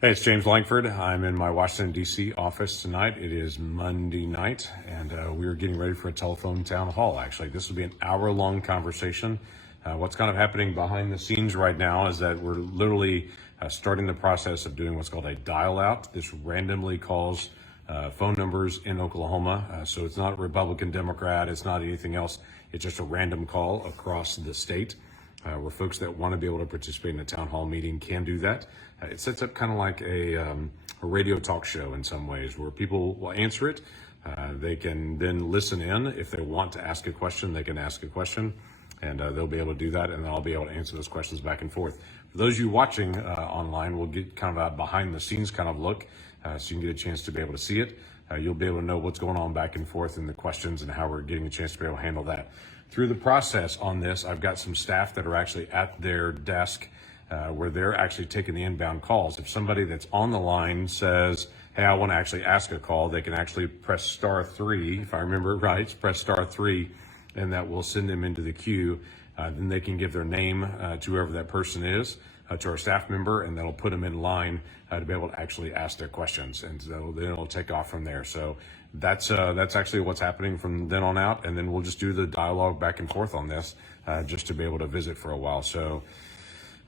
Hey, it's James Lankford. I'm in my Washington, D.C. office tonight. It is Monday night, and we're getting ready for a telephone town hall, actually. This will be an hour-long conversation. What's kind of happening behind the scenes right now is that we're literally starting the process of doing what's called a dial-out. This randomly calls phone numbers in Oklahoma. So it's not Republican, Democrat, it's not anything else. It's just a random call across the state. Where folks that want to be able to participate in a town hall meeting can do that. It sets up kind of like a radio talk show in some ways, where people will answer it. They can then listen in. If they want to ask a question, they can ask a question, and they'll be able to do that, and I'll be able to answer those questions back and forth. For those of you watching online, we'll get kind of a behind-the-scenes kind of look, so you can get a chance to be able to see it. You'll be able to know what's going on back and forth in the questions and how we're getting a chance to be able to handle that. Through the process on this, I've got some staff that are actually at their desk where they're actually taking the inbound calls. If somebody that's on the line says, hey, I want to actually ask a call, they can actually press *3, if I remember it right, press *3, and that will send them into the queue. Then they can give their name to whoever that person is, to our staff member, and that'll put them in line to be able to actually ask their questions. And so then it'll take off from there. So that's actually what's happening from then on out. And then we'll just do the dialogue back and forth on this just to be able to visit for a while. So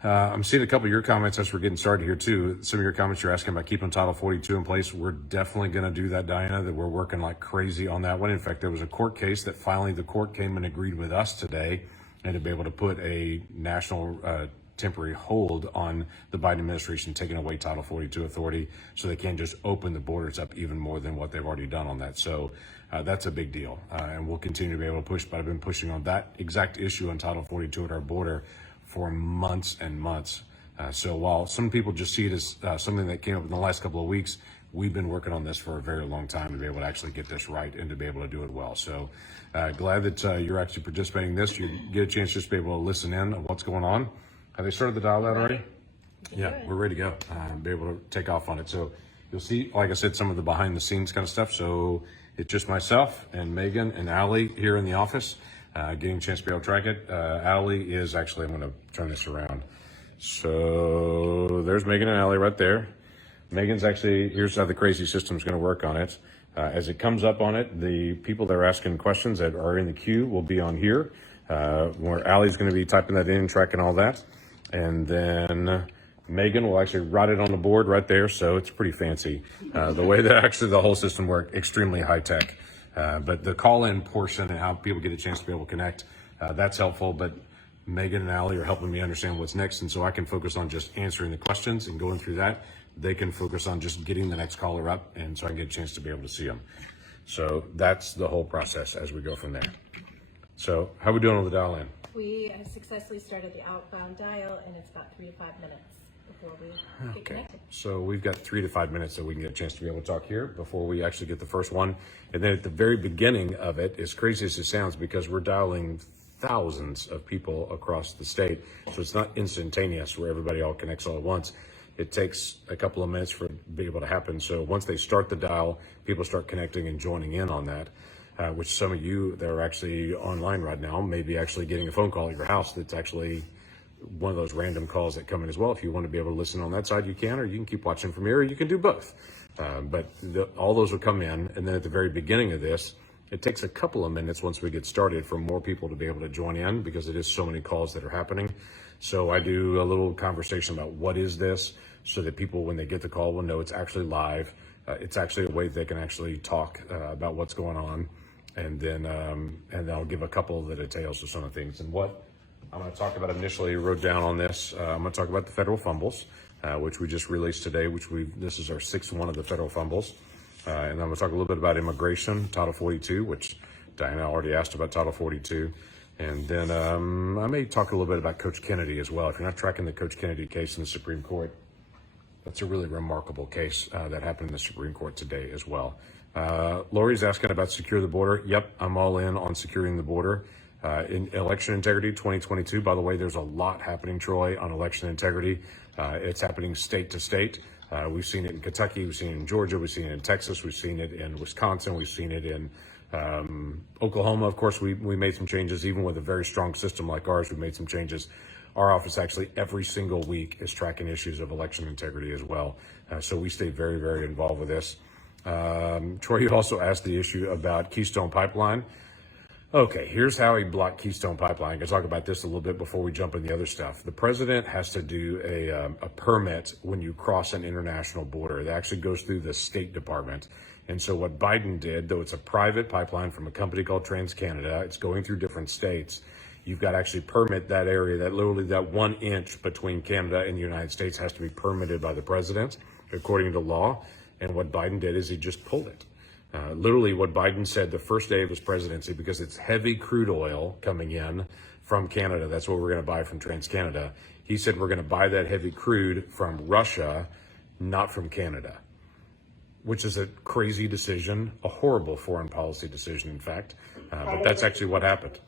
I'm seeing a couple of your comments as we're getting started here too. Some of your comments you're asking about keeping Title 42 in place. We're definitely going to do that, Diana, that we're working like crazy on that one. In fact, there was a court case that finally the court came and agreed with us today and to be able to put a national temporary hold on the Biden administration taking away Title 42 authority so they can't just open the borders up even more than what they've already done on that. So that's a big deal. And we'll continue to be able to push, but I've been pushing on that exact issue on Title 42 at our border for months and months. So while some people just see it as something that came up in the last couple of weeks, we've been working on this for a very long time to be able to actually get this right and to be able to do it well. So glad that you're actually participating in this. You get a chance just to be able to listen in on what's going on. Have they started the dial out already? Yeah, we're ready to go. Be able to take off on it. So you'll see, like I said, some of the behind the scenes kind of stuff. So it's just myself and Megan and Allie here in the office, getting a chance to be able to track it. Allie is actually, I'm going to turn this around. So there's Megan and Allie right there. Megan's actually, here's how the crazy system is going to work on it. As it comes up on it, the people that are asking questions that are in the queue will be on here, where Allie's going to be typing that in, tracking all that. And then Megan will actually write it on the board right there. So it's pretty fancy. The way that actually the whole system works, extremely high tech. But the call-in portion and how people get a chance to be able to connect, that's helpful. But Megan and Allie are helping me understand what's next. And so I can focus on just answering the questions and going through that. They can focus on just getting the next caller up. And so I get a chance to be able to see them. So that's the whole process as we go from there. So how are we doing on the dial-in? We have successfully started the outbound dial, and it's about 3 to 5 minutes before we get connected. So we've got 3 to 5 minutes that we can get a chance to be able to talk here before we actually get the first one. And then at the very beginning of it, as crazy as it sounds, because we're dialing thousands of people across the state, so it's not instantaneous where everybody all connects all at once. It takes a couple of minutes for it to be able to happen. So once they start the dial, people start connecting and joining in on that. Which some of you that are actually online right now may be actually getting a phone call at your house that's actually one of those random calls that come in as well. If you want to be able to listen on that side, you can, or you can keep watching from here, or you can do both. But all those will come in, and then at the very beginning of this, it takes a couple of minutes once we get started for more people to be able to join in because it is so many calls that are happening. So I do a little conversation about what is this so that people, when they get the call, will know it's actually live. It's actually a way they can actually talk about what's going on. And then I'll give a couple of the details of some of the things. And what I'm going to talk about initially, wrote down on this, I'm going to talk about the federal fumbles, which we just released today, this is our sixth one of the federal fumbles. And I'm going to talk a little bit about immigration, Title 42, which Diana already asked about Title 42. And then I may talk a little bit about Coach Kennedy as well. If you're not tracking the Coach Kennedy case in the Supreme Court, that's a really remarkable case that happened in the Supreme Court today as well. Lori's asking about secure the border. Yep, I'm all in on securing the border. In election integrity 2022, by the way, there's a lot happening, Troy, on election integrity. It's happening state to state. We've seen it in Kentucky, we've seen it in Georgia, we've seen it in Texas, we've seen it in Wisconsin, we've seen it in Oklahoma. Of course, we made some changes. Even with a very strong system like ours, we made some changes. our office actually every single week is tracking issues of election integrity as well. So we stay very, very involved with this. Troy, you also asked the issue about Keystone Pipeline. Okay, here's how he blocked Keystone Pipeline. I'm going to talk about this a little bit before we jump in the other stuff. The president has to do a permit when you cross an international border. It actually goes through the State Department. And so what Biden did, though it's a private pipeline from a company called TransCanada, it's going through different states. You've got to actually permit that area, that literally that 1 inch between Canada and the United States has to be permitted by the president, according to law. And what Biden did is he just pulled it. Literally what Biden said the first day of his presidency, because it's heavy crude oil coming in from Canada. That's what we're going to buy from TransCanada. He said we're going to buy that heavy crude from Russia, not from Canada, which is a crazy decision, a horrible foreign policy decision, in fact. But that's actually what happened.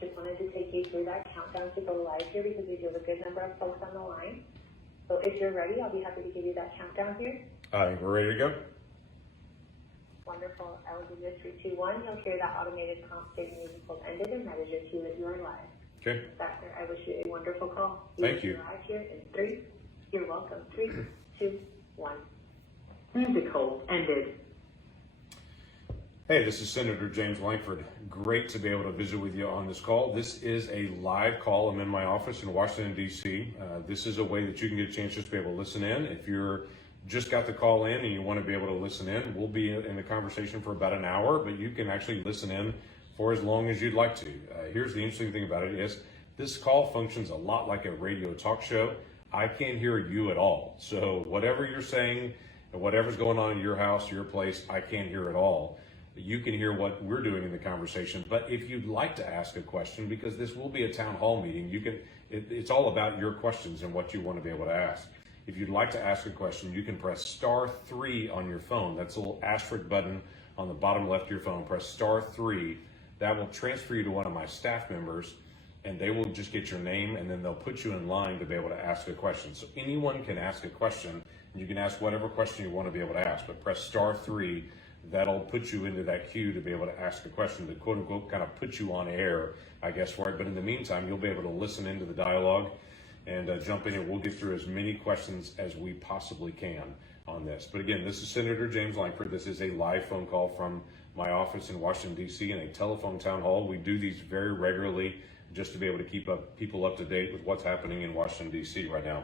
Just wanted to take you through that countdown to go live here because we do have a good number of folks on the line. So if you're ready, I'll be happy to give you that countdown here. I think we're ready to go. Wonderful. I will give you a 3, 2, 1. You'll hear that automated prompt stating the call ended, and that is your cue that you are live. Okay. Doctor, I wish you a wonderful call. Thank you. Arrive here in 3. You're welcome. 3, 2, 1. Music hold ended. Hey, this is Senator James Lankford. Great to be able to visit with you on this call. This is a live call. I'm in my office in Washington, D.C. This is a way that you can get a chance just to be able to listen in. If you're just got the call in and you want to be able to listen in, we'll be in the conversation for about an hour, but you can actually listen in for as long as you'd like to. Here's the interesting thing about it is this call functions a lot like a radio talk show. I can't hear you at all. So whatever you're saying, whatever's going on in your house, your place, I can't hear at all. You can hear what we're doing in the conversation. But if you'd like to ask a question, because this will be a town hall meeting, you can. It's all about your questions and what you want to be able to ask. If you'd like to ask a question, you can press *3 on your phone. That's a little asterisk button on the bottom left of your phone. Press *3. That will transfer you to one of my staff members, and they will just get your name, and then they'll put you in line to be able to ask a question. So anyone can ask a question, and you can ask whatever question you want to be able to ask, but press *3. That'll put you into that queue to be able to ask a question, to quote unquote kind of put you on air, I guess, for it. But in the meantime, you'll be able to listen into the dialogue and jump in, and we'll get through as many questions as we possibly can on this. But again, this is Senator James Lankford. This is a live phone call from my office in Washington, D.C. in a telephone town hall. We do these very regularly just to be able to keep people up to date with what's happening in Washington, D.C. right now.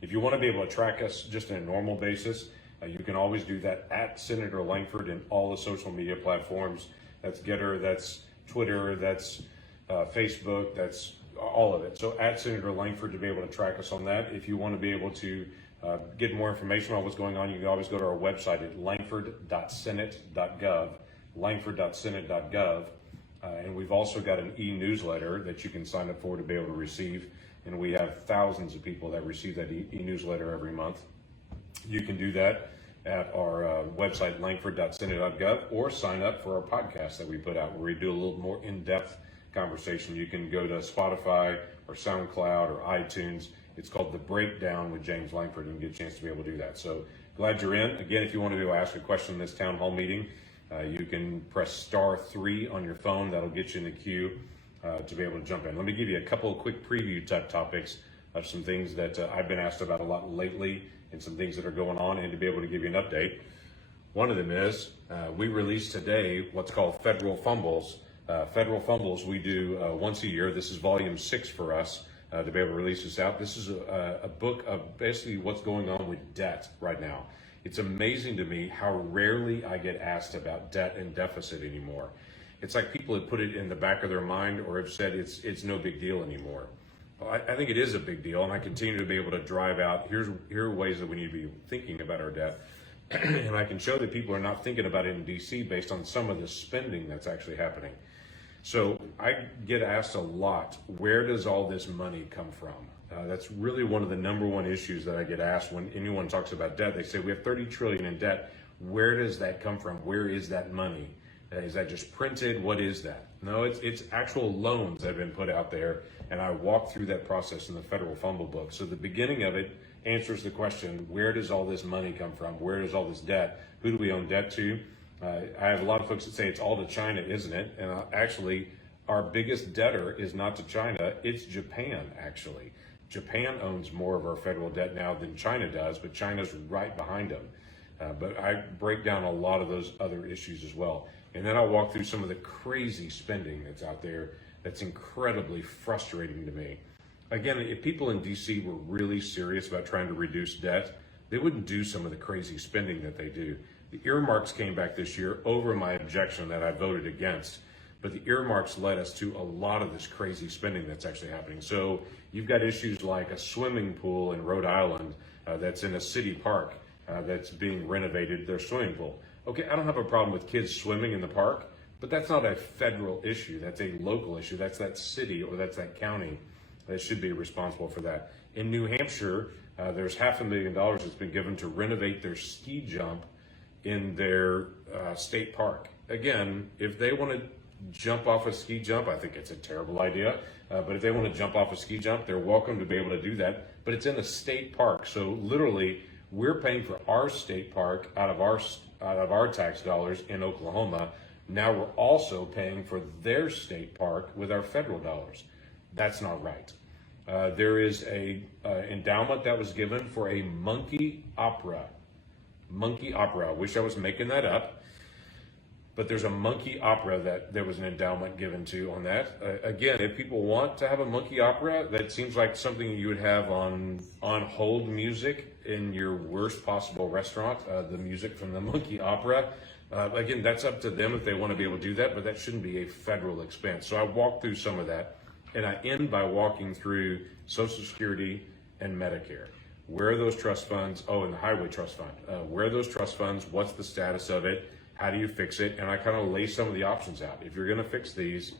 If you want to be able to track us just on a normal basis, you can always do that at Senator Lankford in all the social media platforms. That's Getter, that's Twitter, that's Facebook, that's all of it. So at Senator Lankford to be able to track us on that. If you want to be able to get more information on what's going on, you can always go to our website at lankford.senate.gov, lankford.senate.gov. And we've also got an e-newsletter that you can sign up for to be able to receive. And we have thousands of people that receive that e-newsletter every month. You can do that at our website, lankford.senate.gov, or sign up for our podcast that we put out where we do a little more in-depth conversation. You can go to Spotify or SoundCloud or iTunes. It's called The Breakdown with James Lankford, and you get a chance to be able to do that. So glad you're in. Again, if you want to ask a question in this town hall meeting, you can press *3 on your phone. That'll get you in the queue to be able to jump in. Let me give you a couple of quick preview type topics of some things that I've been asked about a lot lately and some things that are going on, and to be able to give you an update. One of them is we released today what's called Federal Fumbles. Federal Fumbles we do once a year. This is volume 6 for us to be able to release this out. This is a book of basically what's going on with debt right now. It's amazing to me how rarely I get asked about debt and deficit anymore. It's like people have put it in the back of their mind or have said it's no big deal anymore. Well, I think it is a big deal, and I continue to be able to drive out, here are ways that we need to be thinking about our debt. And I can show that people are not thinking about it in DC based on some of the spending that's actually happening. So I get asked a lot, where does all this money come from? That's really one of the number one issues that I get asked when anyone talks about debt. They say, we have 30 trillion in debt. Where does that come from? Where is that money? Is that just printed? What is that? No, it's actual loans that have been put out there, and I walk through that process in the Federal Fumble book. So the beginning of it answers the question, where does all this money come from? Where does all this debt? Who do we owe debt to? I have a lot of folks that say it's all to China, isn't it? And actually, Our biggest debtor is not to China, it's Japan, actually. Japan owns more of our federal debt now than China does, but China's right behind them. But I break down a lot of those other issues as well. And then I'll walk through some of the crazy spending that's out there that's incredibly frustrating to me. Again, if people in DC were really serious about trying to reduce debt, they wouldn't do some of the crazy spending that they do. The earmarks came back this year over my objection that I voted against, but the earmarks led us to a lot of this crazy spending that's actually happening. So you've got issues like a swimming pool in Rhode Island that's in a city park that's being renovated, their swimming pool. Okay, I don't have a problem with kids swimming in the park, but that's not a federal issue. That's a local issue. That's that city or that's that county that should be responsible for that. In New Hampshire, there's $500,000 that's been given to renovate their ski jump in their state park. Again, if they want to jump off a ski jump, I think it's a terrible idea. But if they want to jump off a ski jump, they're welcome to be able to do that. But it's in a state park, so literally we're paying for our state park out of our tax dollars in Oklahoma. Now we're also paying for their state park with our federal dollars. That's not right. There is a endowment that was given for a monkey opera. Monkey opera. I wish I was making that up. But there's a monkey opera that there was an endowment given to on that. Again, if people want to have a monkey opera, that seems like something you would have on hold music in your worst possible restaurant, the music from the monkey opera. Again, that's up to them if they want to be able to do that, but that shouldn't be a federal expense. So I walked through some of that, and I end by walking through Social Security and Medicare. Where are those trust funds? Oh, and the Highway Trust Fund. Where are those trust funds? What's the status of it? How do you fix it? And I kind of lay some of the options out. If you're going to fix these,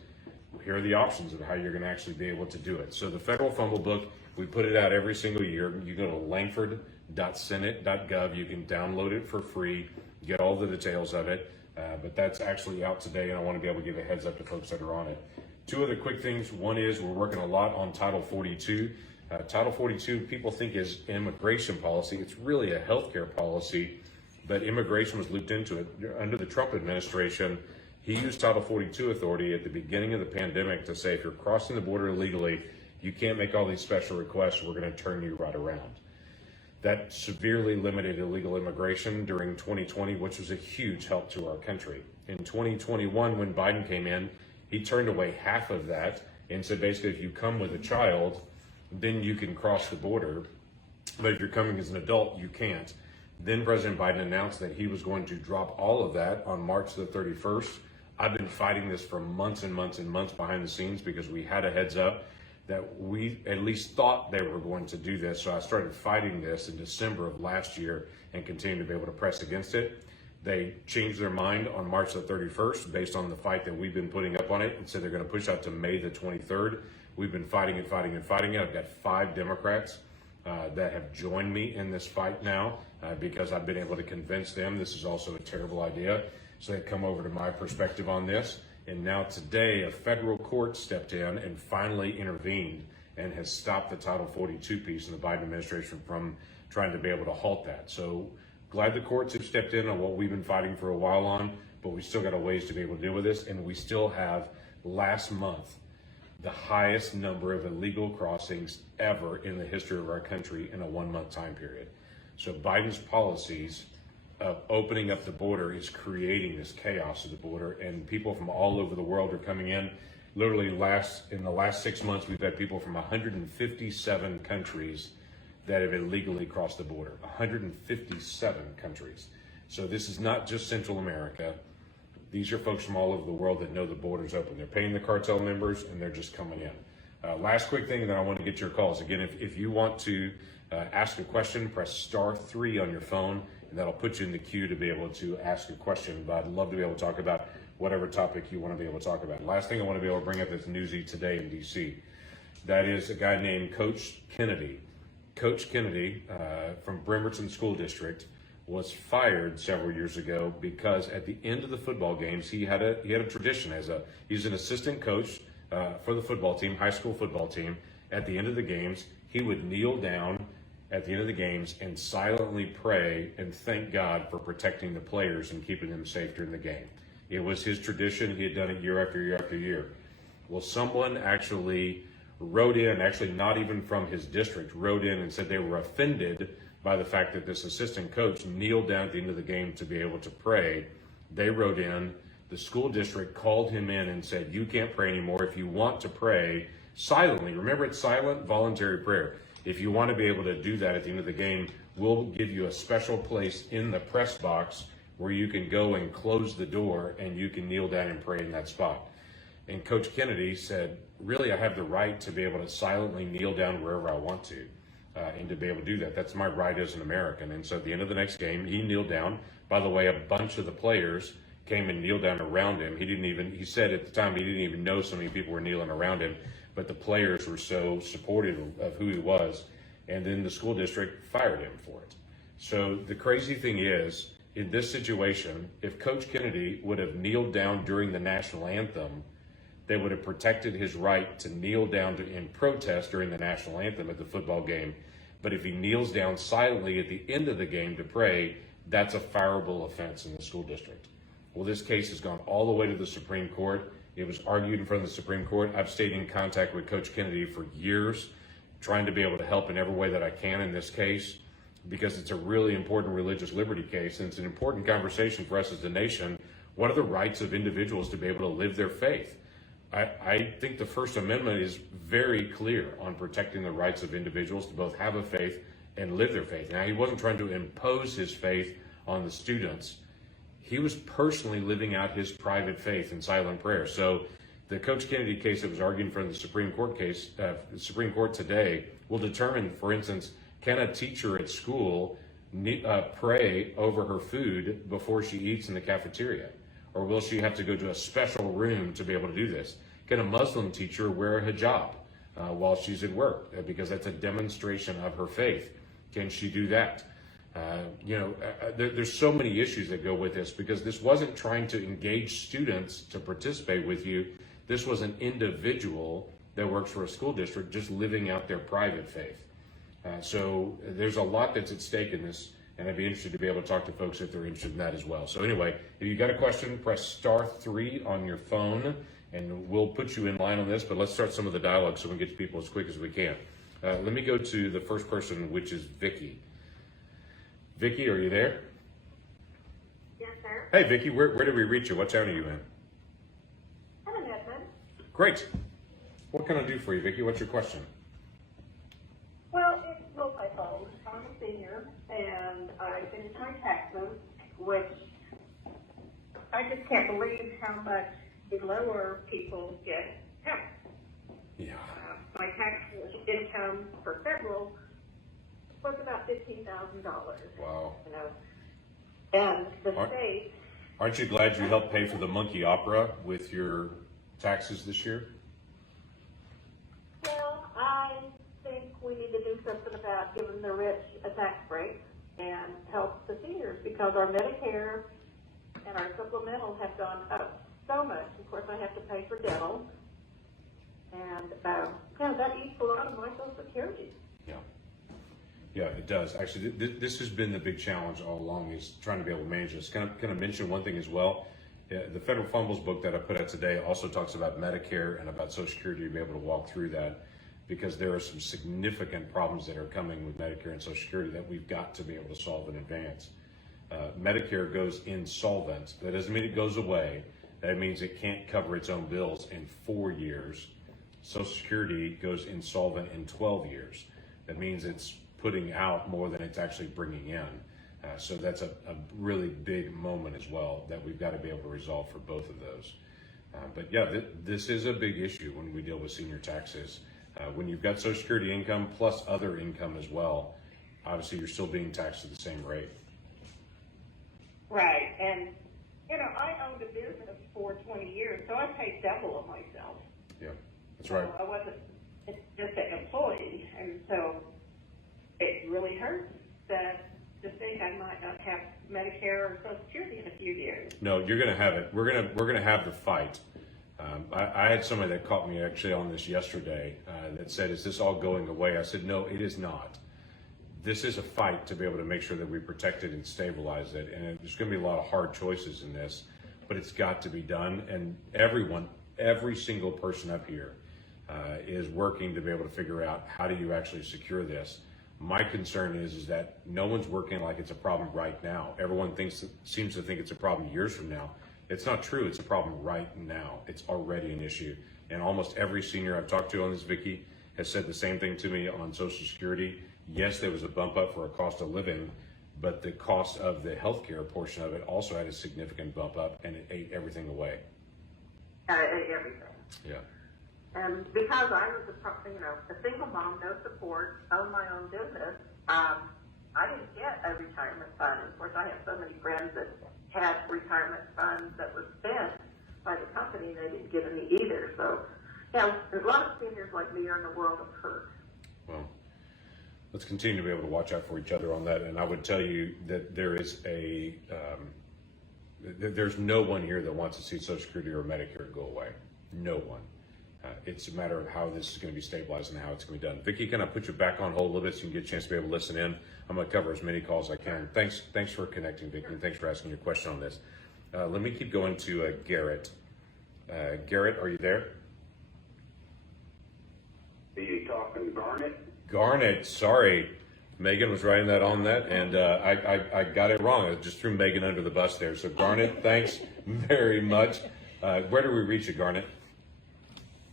here are the options of how you're going to actually be able to do it. So the Federal Fumble Book, we put it out every single year. You go to lankford.senate.gov. You can download it for free, get all the details of it. But that's actually out today, and I want to be able to give a heads up to folks that are on it. Two other quick things. One is we're working a lot on Title 42. Title 42, people think is immigration policy. It's really a healthcare policy. But immigration was looped into it. Under the Trump administration, he used Title 42 authority at the beginning of the pandemic to say, if you're crossing the border illegally, you can't make all these special requests, we're going to turn you right around. That severely limited illegal immigration during 2020, which was a huge help to our country. In 2021, when Biden came in, he turned away half of that and said, basically, if you come with a child, then you can cross the border. But if you're coming as an adult, you can't. Then President Biden announced that he was going to drop all of that on March the 31st. I've been fighting this for months and months and months behind the scenes because we had a heads up that we at least thought they were going to do this. So I started fighting this in December of last year and continued to be able to press against it. They changed their mind on March the 31st based on the fight that we've been putting up on it and said they're going to push out to May the 23rd. We've been fighting it. I've got 5 Democrats that have joined me in this fight now because I've been able to convince them this is also a terrible idea. So they've come over to my perspective on this. And now today, a federal court stepped in and finally intervened and has stopped the Title 42 piece in the Biden administration from trying to be able to halt that. So glad the courts have stepped in on what we've been fighting for a while on, but we still got a ways to be able to deal with this. And we still have, last month, the highest number of illegal crossings ever in the history of our country in a 1-month time period. So Biden's policies of opening up the border is creating this chaos at the border, and people from all over the world are coming in. Literally in the last 6 months, we've had people from 157 countries that have illegally crossed the border. 157 countries. So this is not just Central America. These are folks from all over the world that know the border's open. They're paying the cartel members, and they're just coming in. Last quick thing, and then I want to get your calls. Again, if you want to ask a question, press *3 on your phone, and that'll put you in the queue to be able to ask a question. But I'd love to be able to talk about whatever topic you want to be able to talk about. Last thing I want to be able to bring up is newsy today in D.C. That is a guy named Coach Kennedy. Coach Kennedy from Bremerton School District was fired several years ago because at the end of the football games, he had a tradition he's an assistant coach for the football team, high school football team. At the end of the games, he would kneel down at the end of the games and silently pray and thank God for protecting the players and keeping them safe during the game. It was his tradition. He had done it year after year after year. Well, someone actually wrote in, actually not even from his district, wrote in and said they were offended by the fact that this assistant coach kneeled down at the end of the game to be able to pray. They wrote in, the school district called him in and said, you can't pray anymore. If you want to pray silently, remember it's silent, voluntary prayer. If you want to be able to do that at the end of the game, we'll give you a special place in the press box where you can go and close the door and you can kneel down and pray in that spot. And Coach Kennedy said, really, I have the right to be able to silently kneel down wherever I want to, and to be able to do that. That's my right as an American. And so at the end of the next game, he kneeled down. By the way, a bunch of the players came and kneeled down around him. He said at the time he didn't even know so many people were kneeling around him, but the players were so supportive of who he was. And then the school district fired him for it. So the crazy thing is, in this situation, if Coach Kennedy would have kneeled down during the national anthem, they would have protected his right to kneel down in protest during the national anthem at the football game. But if he kneels down silently at the end of the game to pray, that's a fireable offense in the school district. Well, this case has gone all the way to the Supreme Court. It was argued in front of the Supreme Court. I've stayed in contact with Coach Kennedy for years, trying to be able to help in every way that I can in this case, because it's a really important religious liberty case, and it's an important conversation for us as a nation. What are the rights of individuals to be able to live their faith? I think the First Amendment is very clear on protecting the rights of individuals to both have a faith and live their faith. Now, he wasn't trying to impose his faith on the students. He was personally living out his private faith in silent prayer. So the Coach Kennedy case that was argued in front of the Supreme Court the Supreme Court today will determine, for instance, can a teacher at school pray over her food before she eats in the cafeteria? Or will she have to go to a special room to be able to do this? Can a Muslim teacher wear a hijab while she's at work? Because that's a demonstration of her faith. Can she do that? There's so many issues that go with this, because this wasn't trying to engage students to participate with you. This was an individual that works for a school district just living out their private faith. So there's a lot that's at stake in this, and I'd be interested to be able to talk to folks if they're interested in that as well. So anyway, if you got a question, press *3 on your phone, and we'll put you in line on this, but let's start some of the dialogue so we can get to people as quick as we can. Let me go to the first person, which is Vicky. Vicky, are you there? Yes, sir. Hey, Vicky, where did we reach you? What town are you in? I'm in Edmond. Great. What can I do for you, Vicky? What's your question? Well, it's multifold. I'm a senior, and I finished my taxes, which I just can't believe how much the lower people get help. Yeah. My tax income for federal was about $15,000. Wow. You know, and the state. Aren't you glad you helped pay for the Monkey Opera with your taxes this year? Well, I think we need to do something about giving the rich a tax break and help the seniors, because our Medicare and our supplemental have gone up so much. Of course, I have to pay for dental, and that eats a lot of my Social Security. Yeah, it does. Actually, this has been the big challenge all along, is trying to be able to manage this. Can I mention one thing as well? The Federal Fumbles book that I put out today also talks about Medicare and about Social Security, to be able to walk through that, because there are some significant problems that are coming with Medicare and Social Security that we've got to be able to solve in advance. Medicare goes insolvent. That doesn't mean it goes away. That means it can't cover its own bills in 4 years. Social Security goes insolvent in 12 years. That means it's putting out more than it's actually bringing in. So that's a really big moment as well that we've got to be able to resolve for both of those. But yeah, this is a big issue when we deal with senior taxes. When you've got Social Security income plus other income as well, obviously you're still being taxed at the same rate. Right, and I owned a business for 20 years, so I paid double of myself. Yeah, that's right. So I wasn't just an employee, and so it really hurts that to think I might not have Medicare or Social Security in a few years. No, you're going to have it. We're going to have the fight. I had somebody that caught me actually on this yesterday that said, "Is this all going away?" I said, "No, it is not. This is a fight to be able to make sure that we protect it and stabilize it. And there's going to be a lot of hard choices in this, but it's got to be done. And everyone every single person up here is working to be able to figure out how do you actually secure this. My concern is that no one's working like it's a problem right now. Everyone seems to think it's a problem years from now. It's not true. It's a problem right now. It's already an issue. And almost every senior I've talked to on this, Vicki, has said the same thing to me on Social Security. Yes, there was a bump up for a cost of living, but the cost of the healthcare portion of it also had a significant bump up, and it ate everything away. Everything. Yeah. And because I was a single mom, no support, owned my own business, I didn't get a retirement fund. Of course, I have so many friends that had retirement funds that were spent by the company, they didn't give me either. So, yeah, there's a lot of seniors like me are in the world of hurt. Well, let's continue to be able to watch out for each other on that. And I would tell you that there is there's no one here that wants to see Social Security or Medicare go away. No one. It's a matter of how this is going to be stabilized and how it's going to be done. Vicki, can I put you back on hold a little bit so you can get a chance to be able to listen in? I'm going to cover as many calls as I can. Thanks for connecting, Vicki, and thanks for asking your question on this. Let me keep going to Garrett. Garrett, are you there? Are you talking Garnet? Garnet, sorry. Megan was writing that on that, and I got it wrong. I just threw Megan under the bus there. So Garnet, thanks very much. Where do we reach you, Garnet?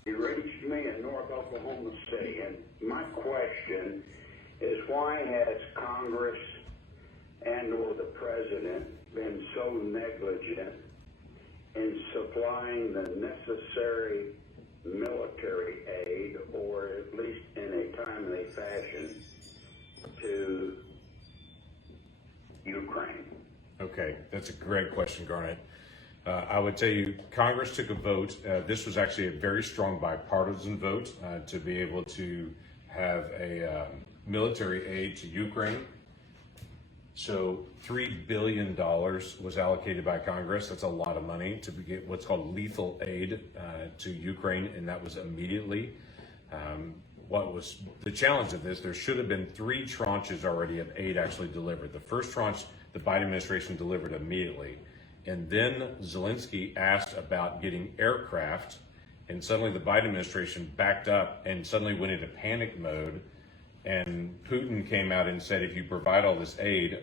You reached me in North Oklahoma City, and my question is, why has Congress and or the President been so negligent in supplying the necessary military aid, or at least in a timely fashion, to Ukraine? Okay, that's a great question, Garnet. I would tell you, Congress took a vote. This was actually a very strong bipartisan vote to be able to have a military aid to Ukraine. So $3 billion was allocated by Congress. That's a lot of money to get what's called lethal aid to Ukraine, and that was immediately. What was the challenge of this? There should have been 3 tranches already of aid actually delivered. The first tranche, the Biden administration delivered immediately. And then Zelensky asked about getting aircraft, and suddenly the Biden administration backed up and suddenly went into panic mode. And Putin came out and said, if you provide all this aid,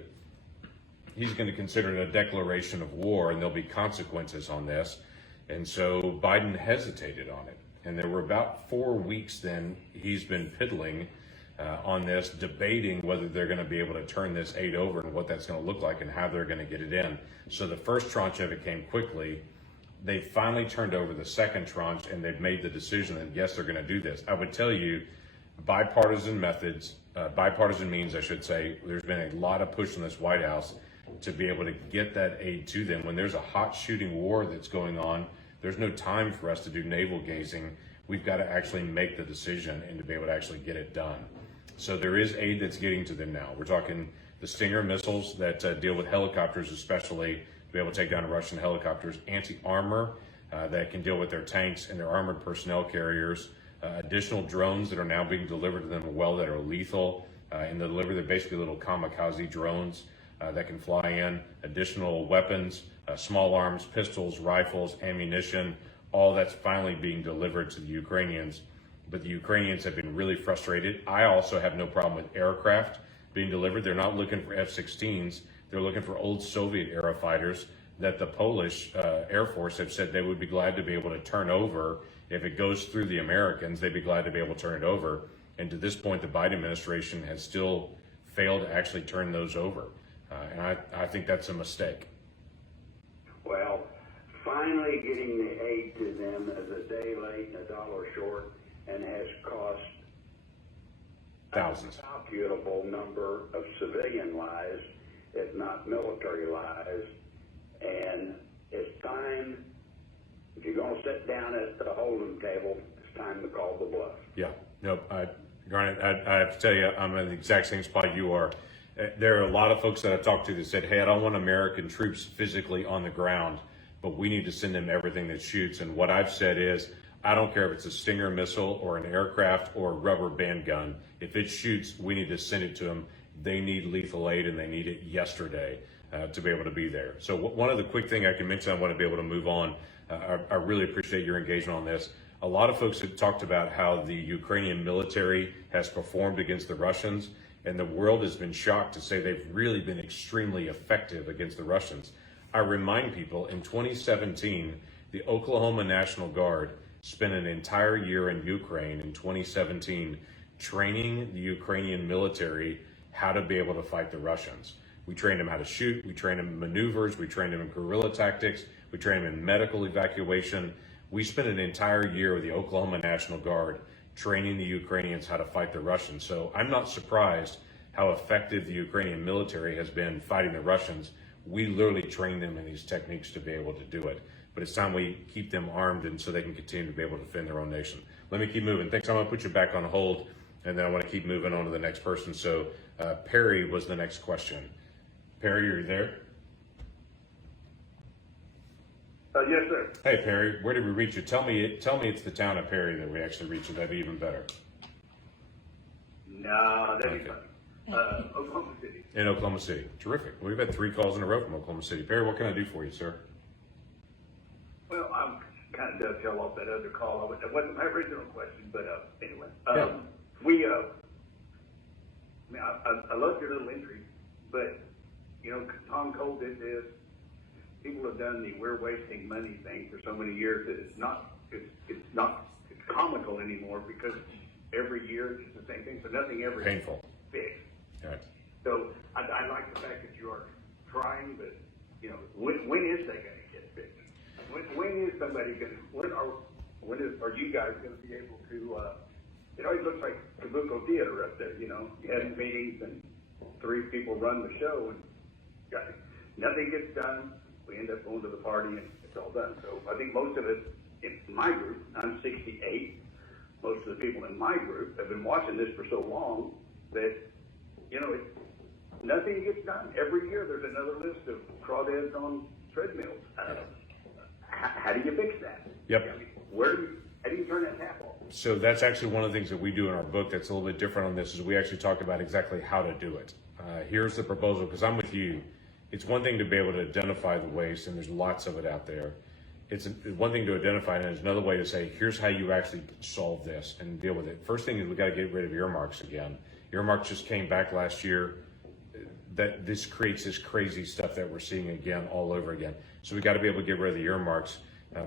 he's going to consider it a declaration of war, and there'll be consequences on this. And so Biden hesitated on it. And there were about 4 weeks then he's been piddling on this, debating whether they're going to be able to turn this aid over and what that's going to look like and how they're going to get it in. So the first tranche of it came quickly. They finally turned over the second tranche, and they've made the decision that, yes, they're going to do this. I would tell you, bipartisan means, I should say, there's been a lot of push in this White House to be able to get that aid to them. When there's a hot shooting war that's going on, there's no time for us to do navel gazing. We've got to actually make the decision and to be able to actually get it done. So there is aid that's getting to them now. We're talking the Stinger missiles that deal with helicopters, especially to be able to take down Russian helicopters, anti-armor that can deal with their tanks and their armored personnel carriers, additional drones that are now being delivered to them as well that are lethal. And they're basically little kamikaze drones that can fly in, additional weapons, small arms, pistols, rifles, ammunition, all that's finally being delivered to the Ukrainians. But the Ukrainians have been really frustrated. I also have no problem with aircraft being delivered. They're not looking for F-16s. They're looking for old Soviet-era fighters that the Polish Air Force have said they would be glad to be able to turn over. If it goes through the Americans, they'd be glad to be able to turn it over. And to this point, the Biden administration has still failed to actually turn those over. And I think that's a mistake. Well, finally getting the aid to them is a day late and $1 short, and has cost Thousands. a calculable number of civilian lives, if not military lives. And it's time, if you're going to sit down at the hold'em table, it's time to call the bluff. Yeah, no, Garnet, I have to tell you, I'm in the exact same spot you are. There are a lot of folks that I've talked to that said, hey, I don't want American troops physically on the ground, but we need to send them everything that shoots. And what I've said is, I don't care if it's a Stinger missile or an aircraft or a rubber band gun. If it shoots, we need to send it to them. they need lethal aid and they need it yesterday to be able to be there. So one of the quick thing I can mention, I want to be able to move on. I really appreciate your engagement on this. A lot of folks have talked about how the Ukrainian military has performed against the Russians, and the world has been shocked to say they've really been extremely effective against the Russians. I remind people, in 2017, the Oklahoma National Guard spent an entire year in Ukraine in 2017 training the Ukrainian military how to be able to fight the Russians. We trained them how to shoot, we trained them in maneuvers, we trained them in guerrilla tactics, we trained them in medical evacuation. We spent an entire year with the Oklahoma National Guard training the Ukrainians how to fight the Russians. So I'm not surprised how effective the Ukrainian military has been fighting the Russians. We literally train them in these techniques to be able to do it. But it's time we keep them armed and so they can continue to be able to defend their own nation. Let me keep moving. Thanks. I'm going to put you back on hold, and then I want to keep moving on to the next person. So Perry was the next question. Perry, are you there? Yes, sir. Hey, Perry, where did we reach you? Tell me it's the town of Perry that we actually reached you. That'd be even better. No, that'd be funny. Oklahoma City. In Oklahoma City. Terrific. We've had 3 calls in a row from Oklahoma City. Perry, what can I do for you, sir? Well, I'm kind of dovetail off that other call. That wasn't my original question, but anyway. Yeah. I love your little entry, but, Tom Cole did this. People have done the "we're wasting money" thing for so many years that it's comical anymore because every year it's the same thing, so nothing ever Painful. fixed. Right. So I like the fact that you are trying, but when is that going to get fixed? When is somebody going to? Are you guys going to be able to? It always looks like Kabuki Theater up there. You have meetings and 3 people run the show, and nothing gets done. We end up going to the party and it's all done. So I think most of us in my group, I'm 68, most of the people in my group have been watching this for so long that, nothing gets done. Every year there's another list of crawdads on treadmills. How do you fix that? Yep. How do you turn that tap off? So that's actually one of the things that we do in our book that's a little bit different on this is we actually talk about exactly how to do it. Here's the proposal, because I'm with you. It's one thing to be able to identify the waste, and there's lots of it out there. It's one thing to identify it, and there's another way to say, here's how you actually solve this and deal with it. First thing is we got to get rid of earmarks again. Earmarks just came back last year. That this creates this crazy stuff that we're seeing again all over again. So we got to be able to get rid of the earmarks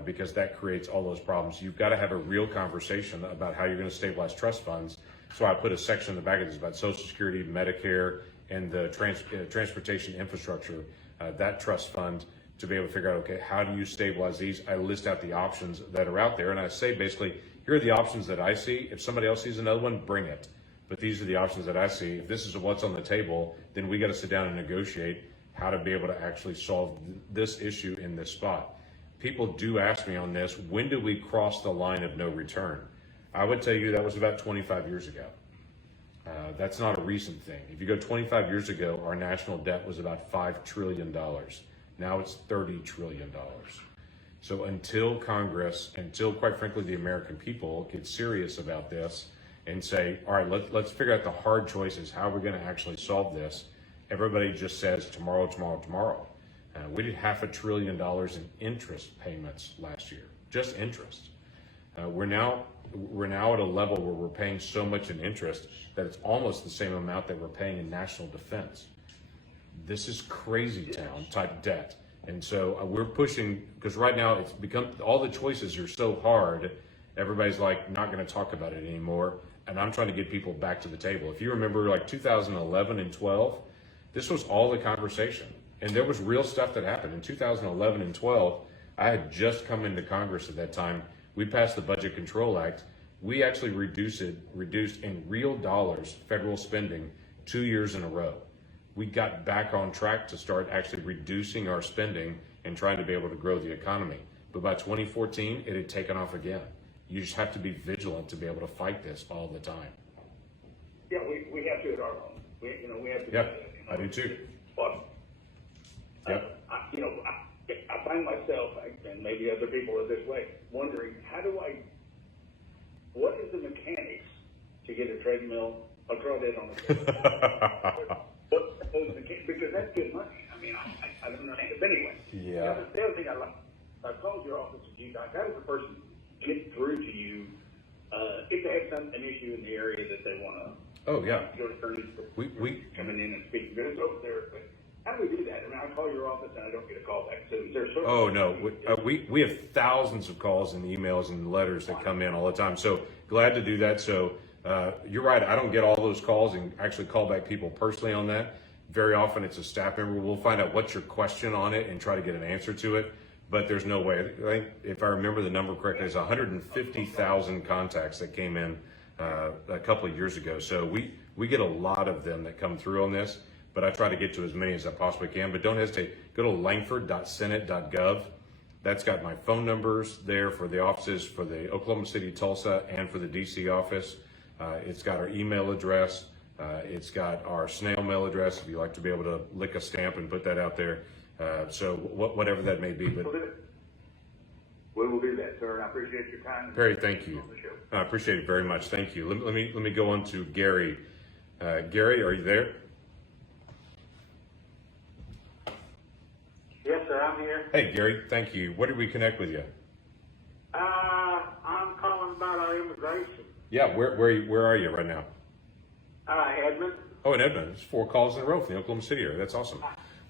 because that creates all those problems. You've got to have a real conversation about how you're going to stabilize trust funds. So I put a section in the back of this about Social Security, Medicare, and the transportation infrastructure, that trust fund, to be able to figure out, okay, how do you stabilize these? I list out the options that are out there, and I say basically, here are the options that I see. If somebody else sees another one, bring it. But these are the options that I see. If this is what's on the table, then we got to sit down and negotiate how to be able to actually solve this issue in this spot. People do ask me on this, when do we cross the line of no return? I would tell you that was about 25 years ago. That's not a recent thing. If you go 25 years ago, our national debt was about $5 trillion. Now it's $30 trillion. So until Congress, until quite frankly the American people get serious about this and say, all right, let's figure out the hard choices, how we're going to actually solve this, everybody just says tomorrow, tomorrow, tomorrow. We did $500 billion in interest payments last year, just interest. We're now at a level where we're paying so much in interest that it's almost the same amount that we're paying in national defense. This is crazy town type debt. And so we're pushing, because right now it's become, all the choices are so hard, everybody's like not going to talk about it anymore. And I'm trying to get people back to the table. If you remember like 2011 and 12, this was all the conversation. And there was real stuff that happened. In 2011 and 12, I had just come into Congress at that time. We passed the Budget Control Act. We actually reduced in real dollars federal spending 2 years in a row. We got back on track to start actually reducing our spending and trying to be able to grow the economy. But by 2014, it had taken off again. You just have to be vigilant to be able to fight this all the time. Yeah, we have to at our home. We have to. Yep, I do too. But, Yep. I find myself, and maybe other people are this way, wondering what is the mechanics to get a treadmill I'll throw that on the table. Because that's good money. I mean, I don't understand. But anyway, Yeah. The other thing I called your office a few times. How does a person get through to you if they have an issue in the area that they want to? Oh, yeah. Your attorneys We coming in and speaking. But it's over there. But how do we do that? I mean, I call your office and I don't get a call back. So is there sort of? Oh, no. We have thousands of calls and emails and letters that come in all the time. So glad to do that. So you're right. I don't get all those calls and actually call back people personally on that. Very often it's a staff member. We'll find out what's your question on it and try to get an answer to it. But there's no way. I think if I remember the number correctly, there's 150,000 contacts that came in a couple of years ago. So we get a lot of them that come through on this. But I try to get to as many as I possibly can. But don't hesitate. Go to lankford.senate.gov. That's got my phone numbers there for the offices for the Oklahoma City, Tulsa, and for the DC office. It's got our email address. It's got our snail mail address if you like to be able to lick a stamp and put that out there. So whatever that may be. But We will do that, sir. And I appreciate your time. Perry, thank you. On the show. I appreciate it very much. Thank you. Let me go on to Gary. Gary, are you there? Yes, sir, I'm here. Hey, Gary, thank you. What did we connect with you? I'm calling about our immigration. Yeah, where are you right now? Edmund. Oh, in Edmond. It's 4 calls in a row from the Oklahoma City area. That's awesome.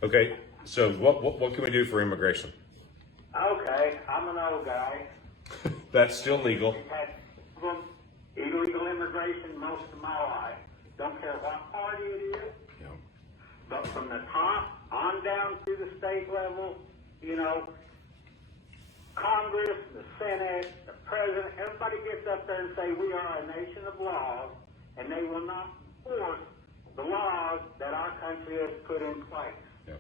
Okay, so what can we do for immigration? Okay, I'm an old guy. That's still legal. I've had illegal immigration most of my life. Don't care what party it is, Yeah. but from the top on down to the state level, you know, Congress, the Senate, the President, everybody gets up there and say we are a nation of laws, and they will not enforce the laws that our country has put in place. Yeah.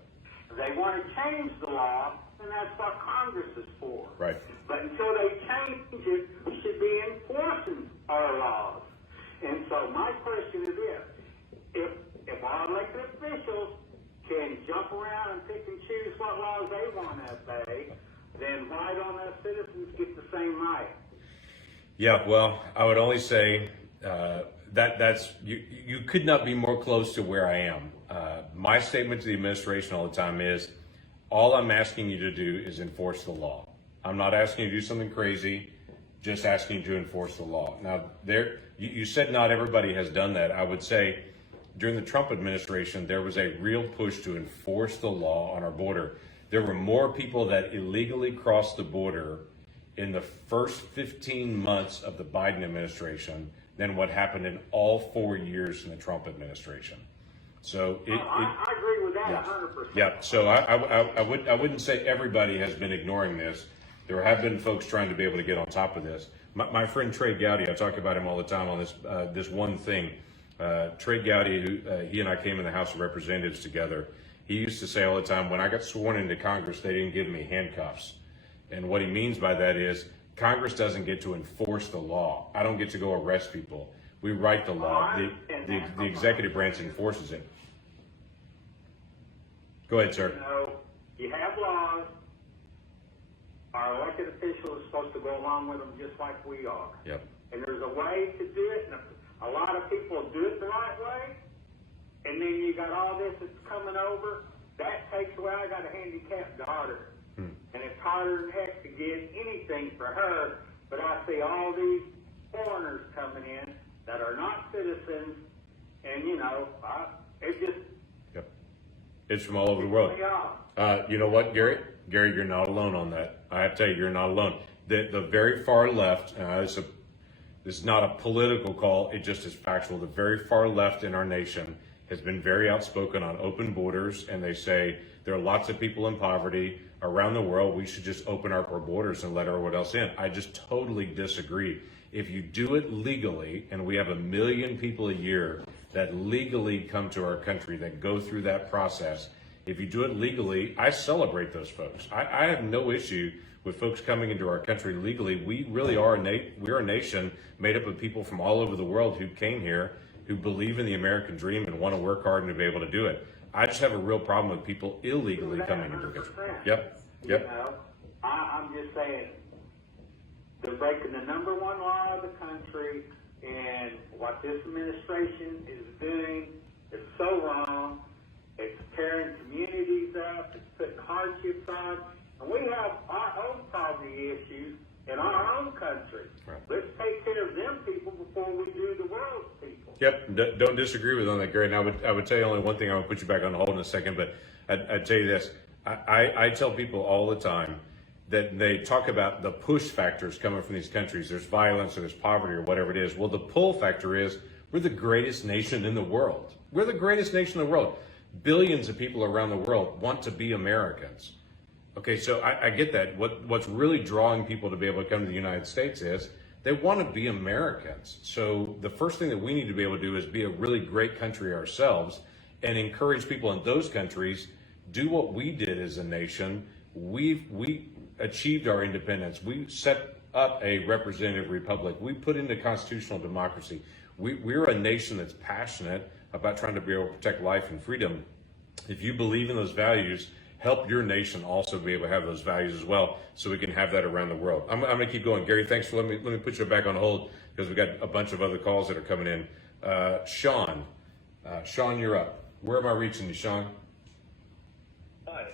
They want to change the law, and that's what Congress is for. Right. But until they change it, we should be enforcing our laws. And so my question is this: if our elected officials can jump around and pick and choose what laws they want to obey, then why don't us citizens get the same right? Yeah, well, I would only say that's you could not be more close to where I am. My statement to the administration all the time is, all I'm asking you to do is enforce the law. I'm not asking you to do something crazy, just asking you to enforce the law. Now, you said not everybody has done that. I would say during the Trump administration, there was a real push to enforce the law on our border. There were more people that illegally crossed the border in the first 15 months of the Biden administration than what happened in all 4 years in the Trump administration. So I agree with that yeah. 100%. Yeah, so I wouldn't say everybody has been ignoring this. There have been folks trying to be able to get on top of this. My friend Trey Gowdy, I talk about him all the time on this one thing. Trey Gowdy, he and I came in the House of Representatives together. He used to say all the time, when I got sworn into Congress, they didn't give me handcuffs. And what he means by that is Congress doesn't get to enforce the law. I don't get to go arrest people. We write the law. The executive branch enforces it. Go ahead, sir. You know, you have laws. Our elected official is supposed to go along with them just like we are. Yep. And there's a way to do it, and a lot of people do it the right way. And then you got all this that's coming over. That takes away. I got a handicapped daughter. And it's harder than heck to get anything for her. But I see all these foreigners coming in that are not citizens. And, you know, it just... Yep. It's from all over the world. You know what, Gary? Gary, you're not alone on that. I have to tell you, you're not alone. The very far left, this is not a political call, it just is factual. The very far left in our nation has been very outspoken on open borders, and they say there are lots of people in poverty around the world. We should just open up our borders and let everyone else in. I just totally disagree. If you do it legally, and we have 1 million people a year that legally come to our country that go through that process, if you do it legally, I celebrate those folks. I have no issue with folks coming into our country legally. We really are we're a nation made up of people from all over the world who came here, who believe in the American dream and want to work hard and to be able to do it. I just have a real problem with people illegally coming into the country. Yep. You know, I'm just saying, they're breaking the number one law of the country. And what this administration is doing is so wrong. It's tearing communities up. It's putting hardships on. And we have our own poverty issues in our own country. Right. Let's take care of them people before we do the world's people. Yep, don't disagree with on that, Gary. And I would tell you only one thing. I will put you back on hold in a second, but I'd tell you this. I tell people all the time that they talk about the push factors coming from these countries. There's violence or there's poverty or whatever it is. Well, the pull factor is we're the greatest nation in the world. We're the greatest nation in the world. Billions of people around the world want to be Americans. Okay, so I get that. What's really drawing people to be able to come to the United States is they want to be Americans. So the first thing that we need to be able to do is be a really great country ourselves and encourage people in those countries do what we did as a nation. We achieved our independence. We set up a representative republic. We put into constitutional democracy. We're a nation that's passionate about trying to be able to protect life and freedom. If you believe in those values, help your nation also be able to have those values as well, so we can have that around the world. I'm going to keep going. Gary, thanks for let me put you back on hold because we've got a bunch of other calls that are coming in. Sean, you're up. Where am I reaching you, Sean? Hi,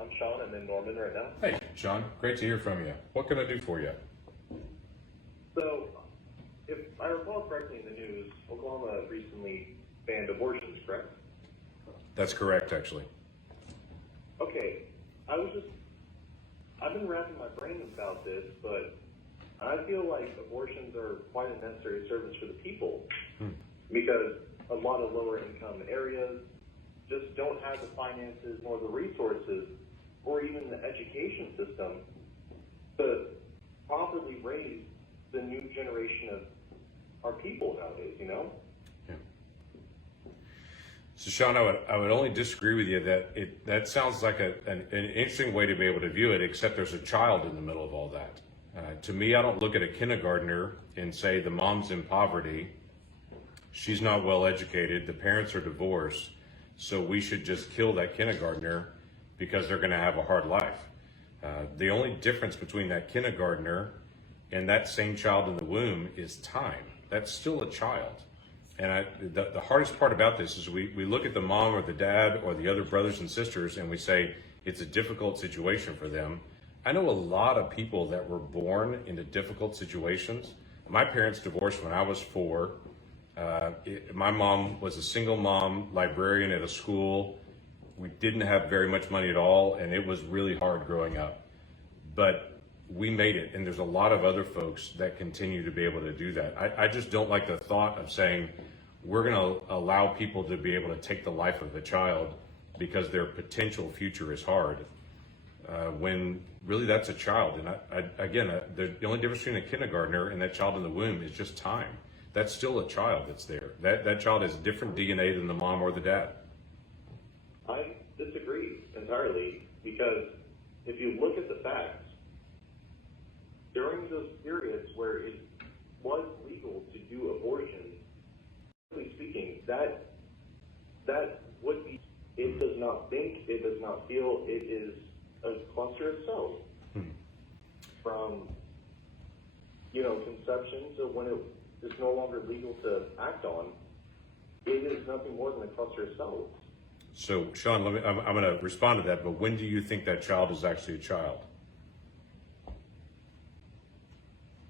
I'm Sean. I'm in Norman right now. Hey, Sean. Great to hear from you. What can I do for you? So, if I recall correctly in the news, Oklahoma recently banned abortions, correct? That's correct, actually. Okay, I've been wrapping my brain about this, but I feel like abortions are quite a necessary service for the people because a lot of lower income areas just don't have the finances nor the resources or even the education system to properly raise the new generation of our people nowadays, you know? Yeah. So, Sean, I would only disagree with you that sounds like an interesting way to be able to view it, except there's a child in the middle of all that. To me, I don't look at a kindergartner and say the mom's in poverty, she's not well educated, the parents are divorced, so we should just kill that kindergartner because they're going to have a hard life. The only difference between that kindergartner and that same child in the womb is time. That's still a child. And the hardest part about this is we look at the mom or the dad or the other brothers and sisters and we say it's a difficult situation for them. I know a lot of people that were born into difficult situations. My parents divorced when I was 4. My mom was a single mom, librarian at a school. We didn't have very much money at all, and it was really hard growing up. But we made it, and there's a lot of other folks that continue to be able to do that. I just don't like the thought of saying we're going to allow people to be able to take the life of a child because their potential future is hard, when really that's a child. And the only difference between a kindergartner and that child in the womb is just time. That's still a child that's there. That child has different DNA than the mom or the dad. I disagree entirely because if you look at the facts, during those periods where it was legal to do abortion, strictly speaking, that would be, it does not think, it does not feel, it is a cluster of cells. From, conception to when it is no longer legal to act on, it is nothing more than a cluster of cells. So, Sean, I'm going to respond to that, but when do you think that child is actually a child?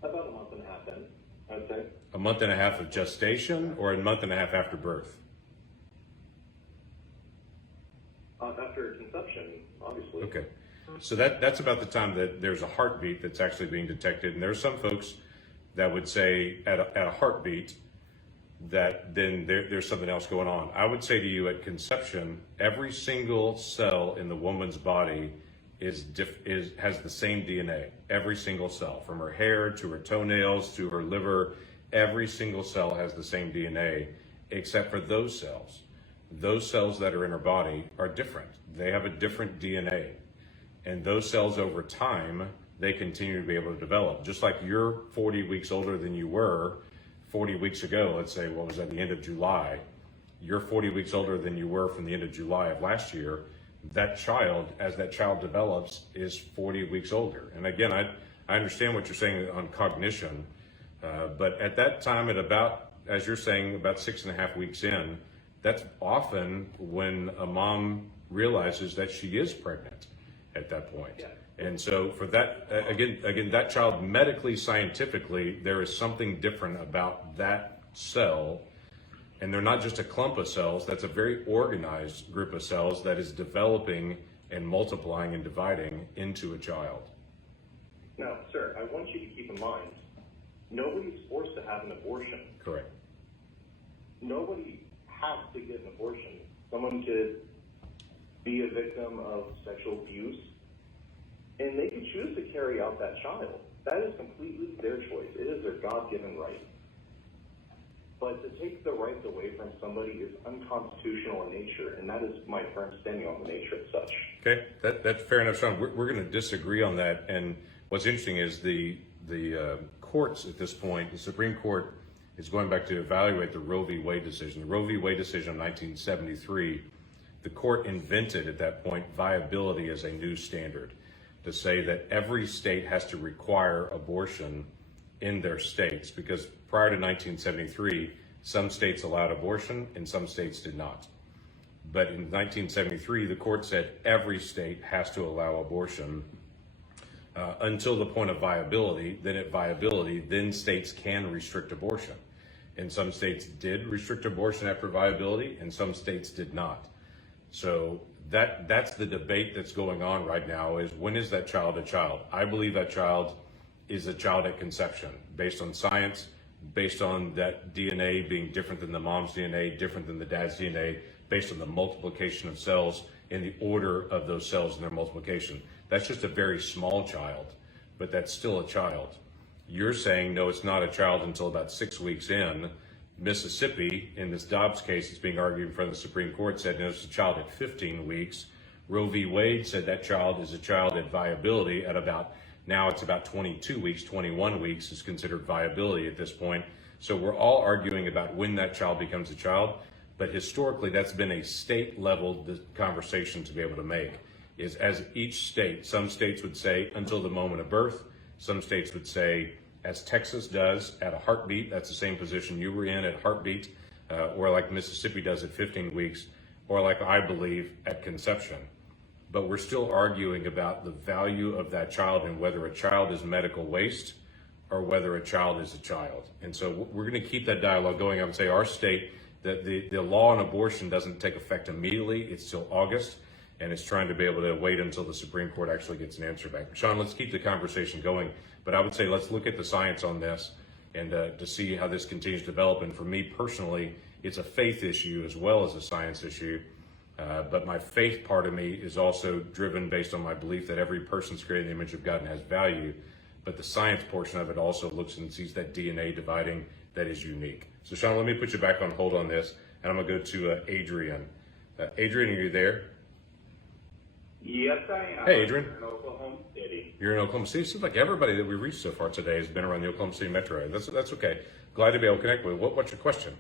About a month and a half then, I'd say. A month and a half of gestation or a month and a half after birth? After conception, obviously. Okay. So that's about the time that there's a heartbeat that's actually being detected. And there's some folks that would say at a heartbeat that then there's something else going on. I would say to you at conception, every single cell in the woman's body has the same DNA. Every single cell, from her hair to her toenails to her liver, every single cell has the same DNA, except for those cells. Those cells that are in her body are different. They have a different DNA. And those cells over time, they continue to be able to develop. Just like you're 40 weeks older than you were 40 weeks ago, let's say, what was at the end of July, you're 40 weeks older than you were from the end of July of last year. That child, as that child develops, is 40 weeks older. And again, I understand what you're saying on cognition. But at that time, at about, as you're saying, about 6.5 weeks in, that's often when a mom realizes that she is pregnant at that point. Yeah. And so for that, again, that child, medically, scientifically, there is something different about that cell. And they're not just a clump of cells, that's a very organized group of cells that is developing and multiplying and dividing into a child. Now, sir, I want you to keep in mind, nobody's forced to have an abortion. Correct. Nobody has to get an abortion. Someone could be a victim of sexual abuse, and they could choose to carry out that child. That is completely their choice. It is their God-given right. But to take the rights away from somebody is unconstitutional in nature, and that is my firm standing on the nature of such. Okay, that's fair enough, Sean. We're going to disagree on that. And what's interesting is the courts at this point, the Supreme Court is going back to evaluate the Roe v. Wade decision. The Roe v. Wade decision of 1973, the court invented at that point viability as a new standard to say that every state has to require abortion in their states, because prior to 1973, some states allowed abortion and some states did not. But in 1973, the court said every state has to allow abortion until the point of viability. Then at viability, then states can restrict abortion. And some states did restrict abortion after viability, and some states did not. So that's the debate that's going on right now, is when is that child a child? I believe that child is a child at conception, based on science, based on that DNA being different than the mom's DNA, different than the dad's DNA, based on the multiplication of cells and the order of those cells in their multiplication. That's just a very small child, but that's still a child. You're saying, no, it's not a child until about 6 weeks in. Mississippi, in this Dobbs case that's being argued in front of the Supreme Court, said, no, it's a child at 15 weeks. Roe v. Wade said that child is a child at viability at about, now it's about 22 weeks, 21 weeks is considered viability at this point. So we're all arguing about when that child becomes a child, but historically that's been a state level conversation to be able to make, is as each state, some states would say until the moment of birth, some states would say, as Texas does at a heartbeat, that's the same position you were in at heartbeat, or like Mississippi does at 15 weeks, or like I believe at conception. But we're still arguing about the value of that child and whether a child is medical waste or whether a child is a child. And so we're going to keep that dialogue going. I would say our state, that the law on abortion doesn't take effect immediately. It's till August, and it's trying to be able to wait until the Supreme Court actually gets an answer back. Sean, let's keep the conversation going. But I would say let's look at the science on this and to see how this continues to develop. And for me personally, it's a faith issue as well as a science issue. But my faith part of me is also driven based on my belief that every person's created in the image of God and has value. But the science portion of it also looks and sees that DNA dividing that is unique. So Sean, let me put you back on hold on this, and I'm gonna go to Adrian. Adrian, are you there? Yes, I am. Hey, Adrian. I'm in Oklahoma City. You're in Oklahoma City. It seems like everybody that we've reached so far today has been around the Oklahoma City metro area. That's okay. Glad to be able to connect with you. What's your question?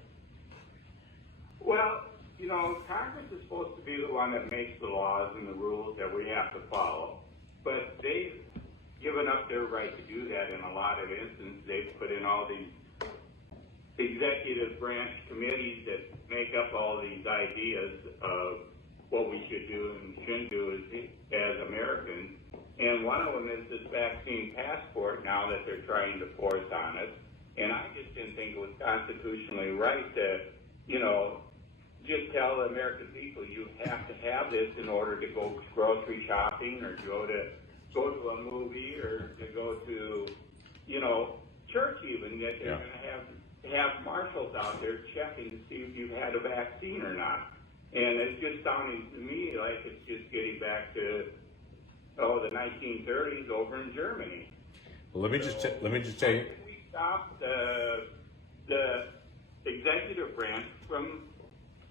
Well, you know, Congress is supposed to be the one that makes the laws and the rules that we have to follow. But they've given up their right to do that in a lot of instances. They've put in all these executive branch committees that make up all these ideas of what we should do and shouldn't do as Americans. And one of them is this vaccine passport now that they're trying to force on us. And I just didn't think it was constitutionally right to, you know, just tell the American people you have to have this in order to go grocery shopping or go to a movie or to go to, you know, church even, that they're going to have marshals out there checking to see if you've had a vaccine or not. And it's just sounding to me like it's just getting back to, the 1930s over in Germany. Well, let me just tell you. We stop the executive branch from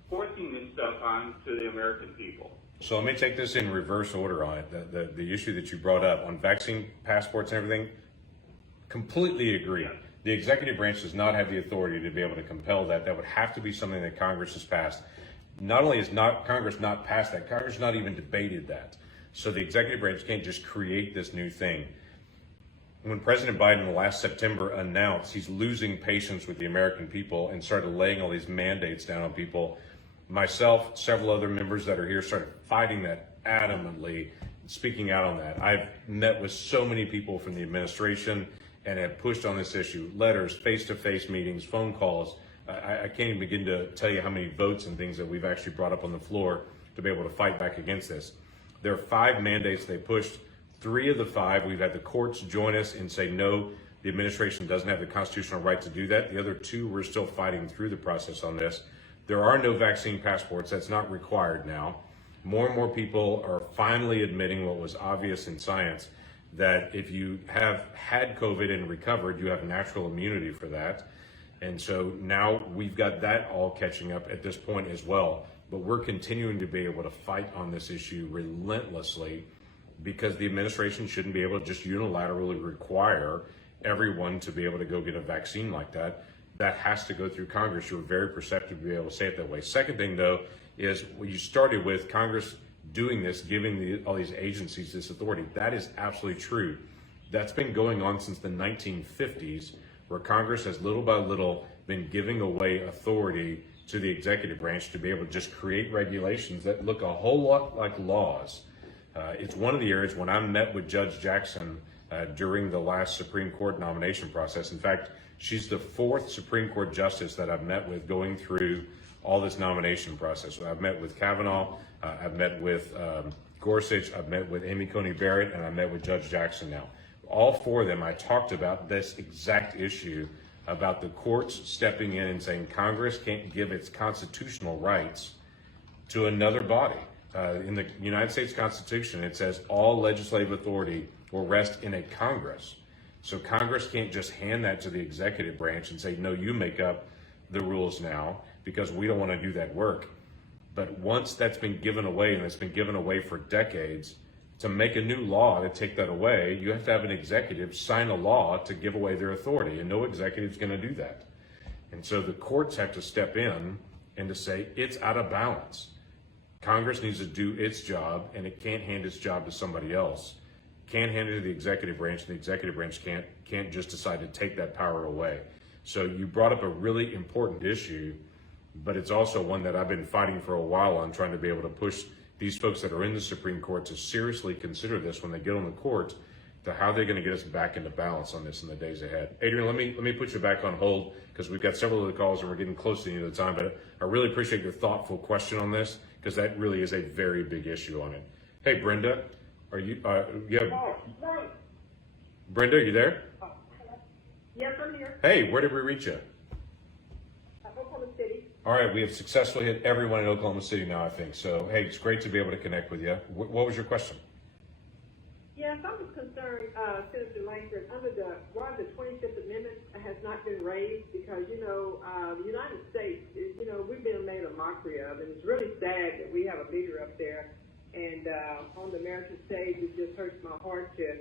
forcing this stuff on to the American people. So let me take this in reverse order on it. The issue that you brought up on vaccine passports and everything, completely agree. Yeah. The executive branch does not have the authority to be able to compel that. That would have to be something that Congress has passed. Not only has Congress not passed that, Congress not even debated that. So the executive branch can't just create this new thing. when President Biden last September announced he's losing patience with the American people and started laying all these mandates down on people, myself, several other members that are here started fighting that adamantly, speaking out on that. I've met with so many people from the administration and have pushed on this issue, letters, face-to-face meetings, phone calls. I can't even begin to tell you how many votes and things that we've actually brought up on the floor to be able to fight back against this. There are 5 mandates they pushed. 3 of the 5, we've had the courts join us and say, no, the administration doesn't have the constitutional right to do that. The other 2, we're still fighting through the process on this. There are no vaccine passports. That's not required now. More and more people are finally admitting what was obvious in science, that if you have had COVID and recovered, you have natural immunity for that. And so now we've got that all catching up at this point as well. But we're continuing to be able to fight on this issue relentlessly, because the administration shouldn't be able to just unilaterally require everyone to be able to go get a vaccine like that. That has to go through Congress. You were very perceptive to be able to say it that way. Second thing, though, is what you started with, Congress doing this, giving all these agencies this authority. That is absolutely true. That's been going on since the 1950s, where Congress has little by little been giving away authority to the executive branch to be able to just create regulations that look a whole lot like laws. It's one of the areas when I met with Judge Jackson during the last Supreme Court nomination process. In fact, she's the 4th Supreme Court justice that I've met with going through all this nomination process. So I've met with Kavanaugh, I've met with Gorsuch, I've met with Amy Coney Barrett, and I met with Judge Jackson now. All 4 of them, I talked about this exact issue about the courts stepping in and saying Congress can't give its constitutional rights to another body. In the United States Constitution, it says all legislative authority will rest in a Congress. So Congress can't just hand that to the executive branch and say, no, you make up the rules now, because we don't want to do that work. But once that's been given away, and it's been given away for decades, to make a new law to take that away, you have to have an executive sign a law to give away their authority, and no executive is going to do that. And so the courts have to step in and to say it's out of balance. Congress needs to do its job, and it can't hand its job to somebody else. Can't hand it to the executive branch, and the executive branch can't just decide to take that power away. So you brought up a really important issue, but it's also one that I've been fighting for a while on, trying to be able to push these folks that are in the Supreme Court to seriously consider this when they get on the court, to how they're going to get us back into balance on this in the days ahead. Adrian, let me put you back on hold, because we've got several of the calls and we're getting close to the end of the time, but I really appreciate your thoughtful question on this, because that really is a very big issue on it. Hey, Brenda, are you, Brenda, are you there? Yes, I'm here. Hey, where did we reach you? Oklahoma City. All right, we have successfully hit everyone in Oklahoma City now, I think. So, hey, it's great to be able to connect with you. What was your question? Yes, I was concerned, Senator Lankford, why the 25th Amendment has not been raised, because, the United States, we've been made a mockery of, and it's really sad that we have a leader up there, and on the American stage, it just hurts my heart to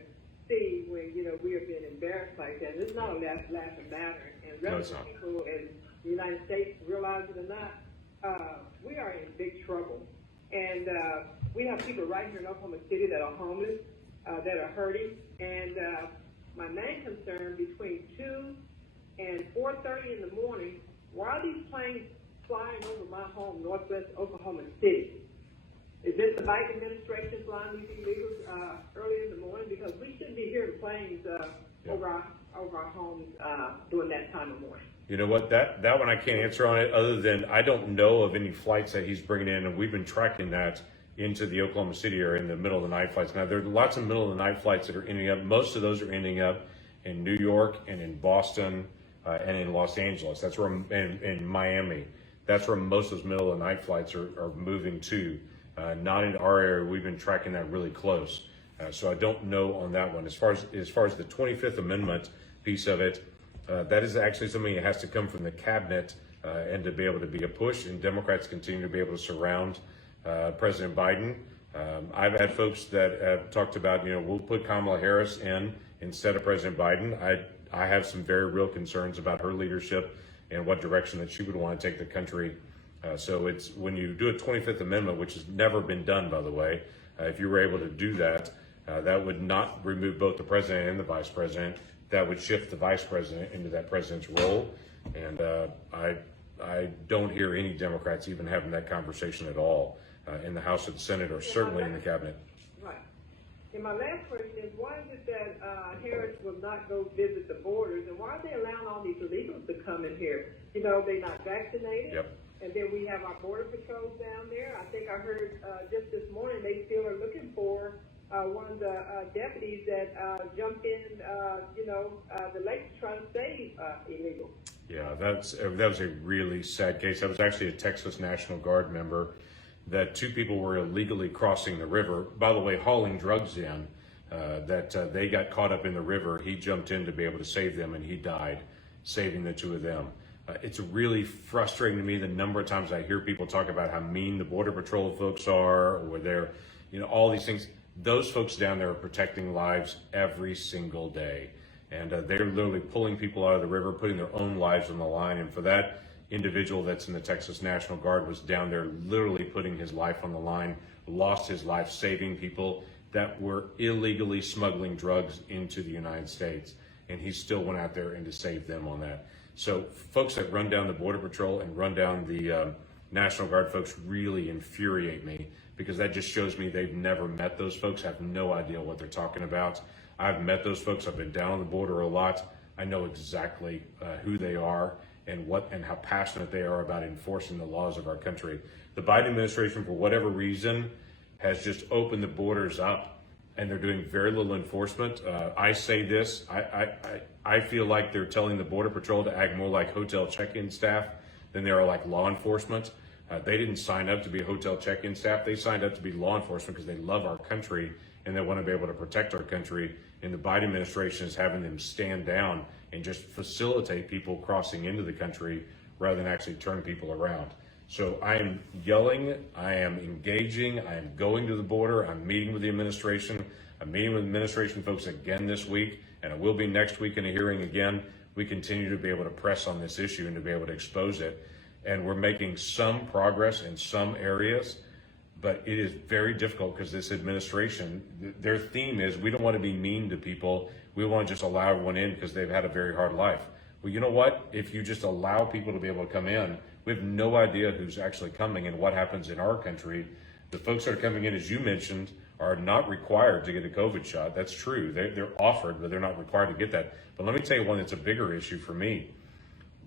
see when, we are being embarrassed like that. It's not a laughing matter, and relevant people in the United States, realize it or not, we are in big trouble. And we have people right here in Oklahoma City that are homeless, that are hurting. And my main concern, between 2 and 4:30 in the morning, why are these planes flying over my home, northwest Oklahoma City? Is this the Biden administration flying these illegals early in the morning? Because we shouldn't be hearing planes over our homes during that time of morning. You know what, that one I can't answer on it, other than I don't know of any flights that he's bringing in, and we've been tracking that into the Oklahoma City area in the middle of the night flights. Now, there are lots of middle of the night flights that are ending up, most of those are ending up in New York and in Boston and in Los Angeles. That's where, in Miami. That's where most of those middle of the night flights are moving to. Not in our area. We've been tracking that really close. So I don't know on that one. As far as the 25th Amendment piece of it, that is actually something that has to come from the cabinet and to be able to be a push, and Democrats continue to be able to surround President Biden. I've had folks that have talked about, we'll put Kamala Harris in instead of President Biden. I have some very real concerns about her leadership and what direction that she would want to take the country. So it's when you do a 25th Amendment, which has never been done, by the way, if you were able to do that, That would not remove both the president and the vice president. That would shift the vice president into that president's role. And I don't hear any Democrats even having that conversation at all in the House or the Senate, or certainly in the cabinet. Right. And my last question is, why is it that Harris will not go visit the borders, and why are they allowing all these illegals to come in here? You know, they're not vaccinated. Yep. And then we have our border patrols down there. I think I heard just this morning they still are looking for one of the deputies that jumped in, the lake to try to save illegals. Yeah, that was a really sad case. That was actually a Texas National Guard member that two people were illegally crossing the river, by the way, hauling drugs in, that they got caught up in the river. He jumped in to be able to save them, and he died, saving the two of them. It's really frustrating to me the number of times I hear people talk about how mean the Border Patrol folks are, or they're, all these things. Those folks down there are protecting lives every single day. And they're literally pulling people out of the river, putting their own lives on the line. And for that individual that's in the Texas National Guard was down there literally putting his life on the line, lost his life saving people that were illegally smuggling drugs into the United States. And he still went out there and to save them on that. So folks that run down the Border Patrol and run down the National Guard folks really infuriate me, because that just shows me they've never met those folks, have no idea what they're talking about. I've met those folks. I've been down on the border a lot. I know exactly who they are and how passionate they are about enforcing the laws of our country. The Biden administration, for whatever reason, has just opened the borders up, and they're doing very little enforcement. I say this, I feel like they're telling the Border Patrol to act more like hotel check-in staff than they are like law enforcement. They didn't sign up to be hotel check-in staff. They signed up to be law enforcement because they love our country and they want to be able to protect our country. And the Biden administration is having them stand down and just facilitate people crossing into the country rather than actually turn people around. So I am yelling, I am engaging, I am going to the border, I'm meeting with the administration. I'm meeting with administration folks again this week, and it will be next week in a hearing again. We continue to be able to press on this issue and to be able to expose it. And we're making some progress in some areas, but it is very difficult because this administration, their theme is we don't want to be mean to people. We want to just allow everyone in because they've had a very hard life. Well, you know what? If you just allow people to be able to come in, we have no idea who's actually coming and what happens in our country. The folks that are coming in, as you mentioned, are not required to get a COVID shot. That's true. They're offered, but they're not required to get that. But let me tell you one that's a bigger issue for me.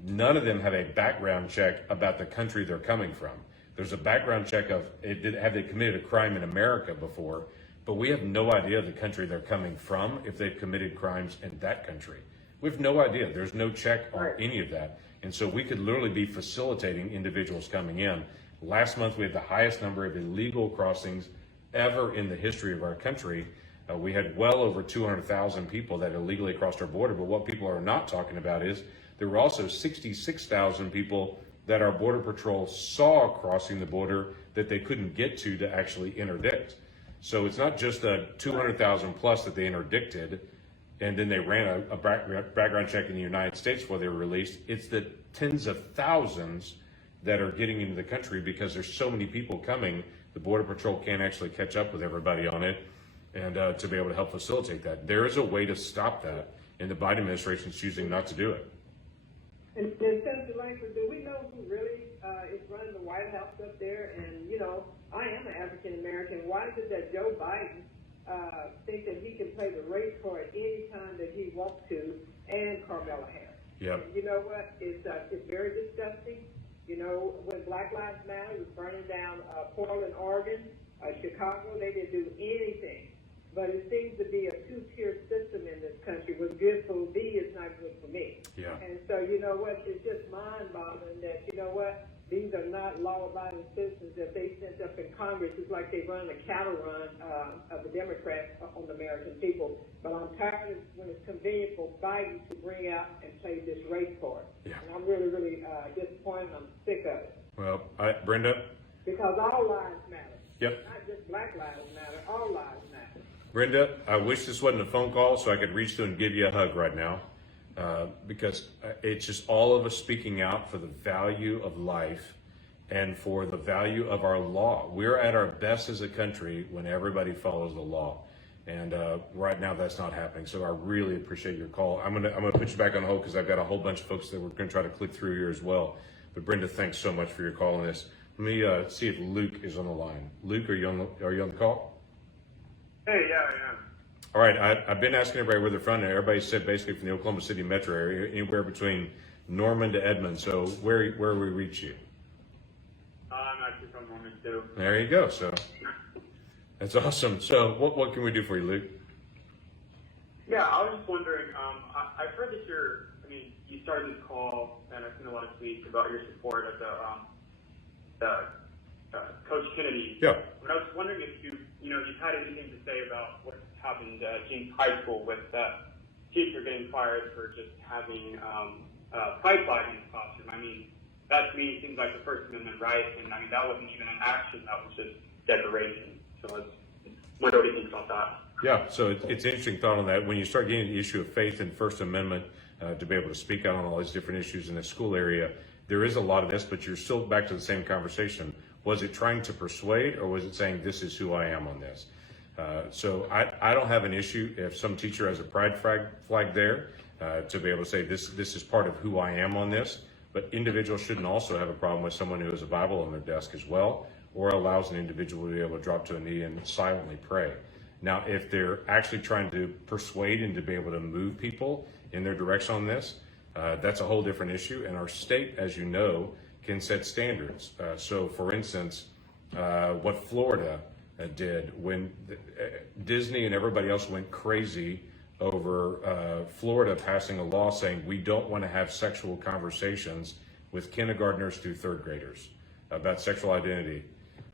None of them have a background check about the country they're coming from. There's a background check of have they committed a crime in America before, but we have no idea the country they're coming from if they've committed crimes in that country. We have no idea. There's no check on any of that. And so we could literally be facilitating individuals coming in. Last month, we had the highest number of illegal crossings ever in the history of our country. We had well over 200,000 people that illegally crossed our border. But what people are not talking about is there were also 66,000 people that our Border Patrol saw crossing the border that they couldn't get to actually interdict. So it's not just the 200,000 plus that they interdicted, and then they ran a background check in the United States before they were released. It's the tens of thousands that are getting into the country because there's so many people coming. The Border Patrol can't actually catch up with everybody on it, and to be able to help facilitate that. There is a way to stop that, and the Biden administration is choosing not to do it. And Senator Lankford, do we know who really is running the White House up there? And, I am an African American. Why is it that Joe Biden think that he can play the race card any time that he wants to, and Carmela Harris? Yep. And you know what? It's very disgusting. When Black Lives Matter was burning down Portland, Oregon, Chicago, they didn't do anything. But it seems to be a two-tier system in this country. What's good for me is not good for me. Yeah. And so, you know what? It's just mind-boggling that, these are not law-abiding citizens that they sent up in Congress. It's like they run a cattle run of the Democrats on the American people. But I'm tired of when it's convenient for Biden to bring out and play this race card. Yeah. And I'm really, really disappointed. I'm sick of it. Well, Brenda? Because all lives matter. Yep. Not just Black lives matter. All lives matter. Brenda, I wish this wasn't a phone call so I could reach through and give you a hug right now, because it's just all of us speaking out for the value of life and for the value of our law. We're at our best as a country when everybody follows the law. And right now, that's not happening. So I really appreciate your call. I'm gonna put you back on hold because I've got a whole bunch of folks that we're gonna try to click through here as well. But Brenda, thanks so much for your call on this. Let me see if Luke is on the line. Luke, are you on the call? Hey, yeah, I am. All right, I've been asking everybody where they're from, and everybody said basically from the Oklahoma City metro area, anywhere between Norman to Edmond. So where we reach you? I'm actually from Norman too. There you go. So that's awesome. So what can we do for you, Luke? Yeah, I was just wondering, I've heard that you started this call, and I've seen a lot of tweets about your support of the Coach Kennedy. Yeah. But I was wondering if you've had anything to say about what happened at James High School with teacher getting fired for just having pride flag in the classroom. I mean, that to me seems like the First Amendment right, and I mean, that wasn't even an action, that was just decoration. So I was wondering what do you think about that? Yeah, so it's an interesting thought on that. When you start getting the issue of faith and First Amendment, to be able to speak out on all these different issues in the school area, there is a lot of this, but you're still back to the same conversation. Was it trying to persuade, or was it saying this is who I am on this? So I don't have an issue if some teacher has a pride flag there to be able to say this is part of who I am on this. But individuals shouldn't also have a problem with someone who has a Bible on their desk as well, or allows an individual to be able to drop to a knee and silently pray. Now, if they're actually trying to persuade and to be able to move people in their direction on this, that's a whole different issue. And our state, as you know, can set standards. So, for instance, what Florida did when Disney and everybody else went crazy over Florida passing a law saying we don't want to have sexual conversations with kindergartners through third graders about sexual identity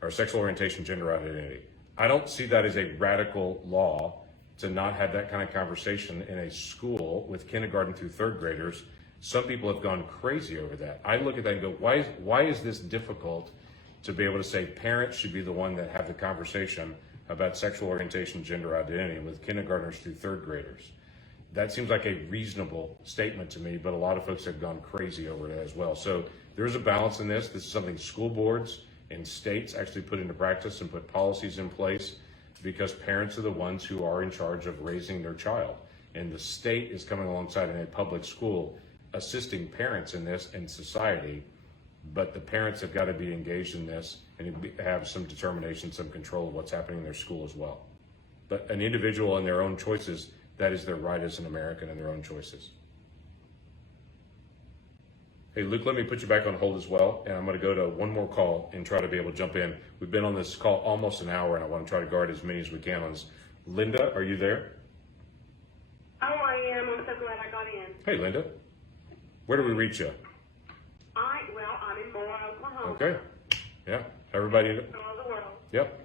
or sexual orientation, gender identity. I don't see that as a radical law to not have that kind of conversation in a school with kindergarten through third graders. Some people have gone crazy over that. I look at that and go, why is this difficult to be able to say parents should be the one that have the conversation about sexual orientation, gender identity with kindergartners through third graders? That seems like a reasonable statement to me, but a lot of folks have gone crazy over it as well. So there is a balance in this. This is something school boards and states actually put into practice and put policies in place because parents are the ones who are in charge of raising their child. And the state is coming alongside in a public school assisting parents in this and society, but the parents have got to be engaged in this and have some determination, some control of what's happening in their school as well. But an individual and their own choices, that is their right as an American and their own choices. Hey, Luke, let me put you back on hold as well, and I'm going to go to one more call and try to be able to jump in. We've been on this call almost an hour, and I want to try to guard as many as we can on this. Linda, are you there? Oh, I am. I'm so glad I got in. Hey, Linda. Where do we reach you? I'm in Moore, Oklahoma. Okay. Yeah. Everybody? All the world. Yep.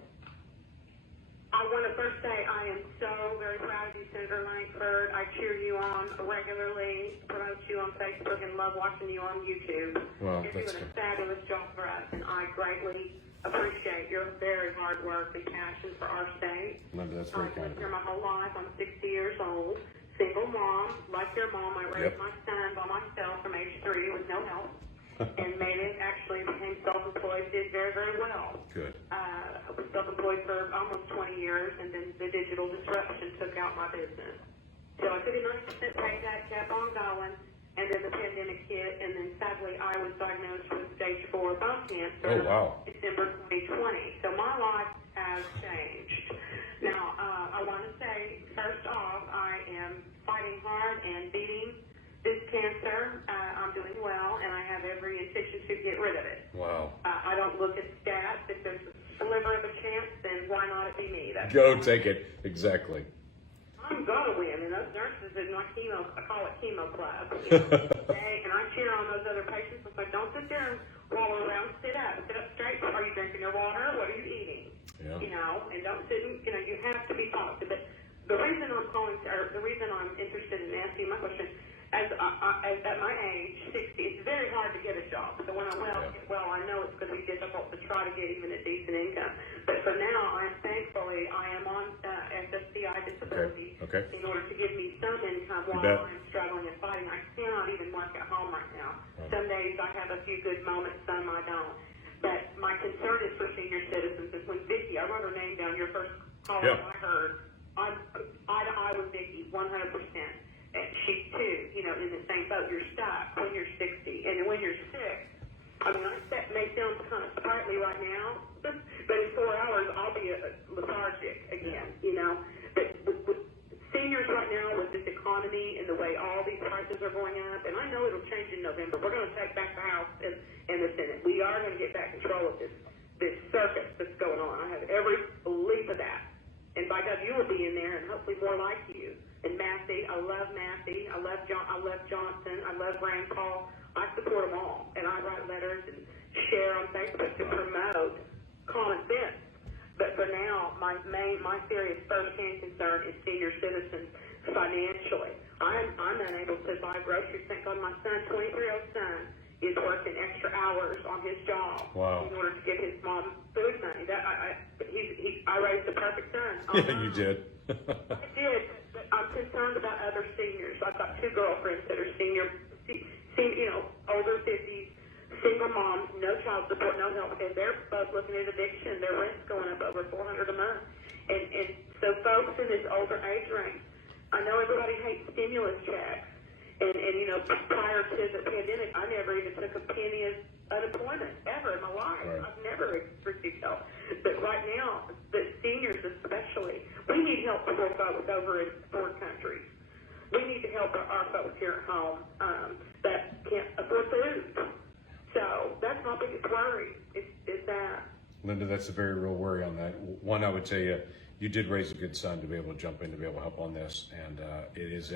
I want to first say I am so very proud of you, Senator Lankford. I cheer you on regularly, promote you on Facebook, and love watching you on YouTube. Well, You're that's doing good. a fabulous job for us, and I greatly appreciate your very hard work and passion for our state. Linda, that's very I've kind lived of here you. my whole life. I'm 60 years old, single mom, like your mom. I raised Yep. my son by myself from age 3 with no help, and made it, actually became self-employed, did very, very well. Good. I was self-employed for almost 20 years, and then the digital disruption took out my business. So I took a 90% pay cut, kept on going, and then the pandemic hit, and then sadly I was diagnosed with stage 4 bone cancer Oh, wow. December 2020. So my life has changed. Now, I want to say, first off, I am fighting hard and beating this cancer. I'm doing well, and I have every intention to get rid of it. Wow. I don't look at stats. If there's a sliver of a chance, then why not it be me? That's Go take it. Exactly. I'm gonna win, and those nurses in my chemo, I call it chemo club. You know, and I cheer on those other patients. It's like, don't sit there and wallow around. Sit up straight. Are you drinking your water? What are you eating? Yeah. You know, and don't sit. And, you have to be positive. But the reason I'm calling, or the reason I'm interested in asking my question, as at my age, 60, it's very hard to get a job. So when I get well, I know it's going to be difficult to try to get even a decent income. But for now, I am on SSDI disability Okay. in order to give me some income while bet. I'm struggling and fighting. I cannot even work at home right now. Some days I have a few good moments, some I don't. But my concern is for senior citizens. And when Vicki, I wrote her name down, your first caller Yeah. I heard, I'm boat you're stuck when you're 60. And when you're sick, I mean, that may sound kind of sprightly right now, but in 4 hours, I'll be lethargic again, you know. But with seniors right now, with this economy and the way all these prices are going up, and I know it'll change in November. We're going to take back the House and the Senate. We are going to get back control of this circus that's going on. I have every belief of that. And by God, you will be in there, and hopefully more like you. And Massey, I love Massey. I love Johnson. I love Rand Paul. I support them all, and I write letters and share on Facebook to promote common sense. But for now, my serious first-hand concern is senior citizens financially. I'm unable to buy groceries. Thank God my son, 23-year-old son, is working extra hours on his job in order to get his mom food money. I raised the perfect son. Yeah, you did. I did, but I'm concerned about other seniors. I've got 2 girlfriends that are senior, you know, older 50s, single moms, no child support, no help, and they're both looking at addiction. Their rent's going up over $400 a month. And so folks in this older age range, I know everybody hates stimulus checks. And you know, prior to the pandemic, I never even took a penny of unemployment ever in my life. Right. I've never received help. But right now, the seniors especially, we need help for folks over in foreign countries. We need to help our folks here at home that can't afford food. So that's my biggest worry, is that. Linda, that's a very real worry on that. One, I would tell you, you did raise a good son to be able to jump in, to be able to help on this. And it is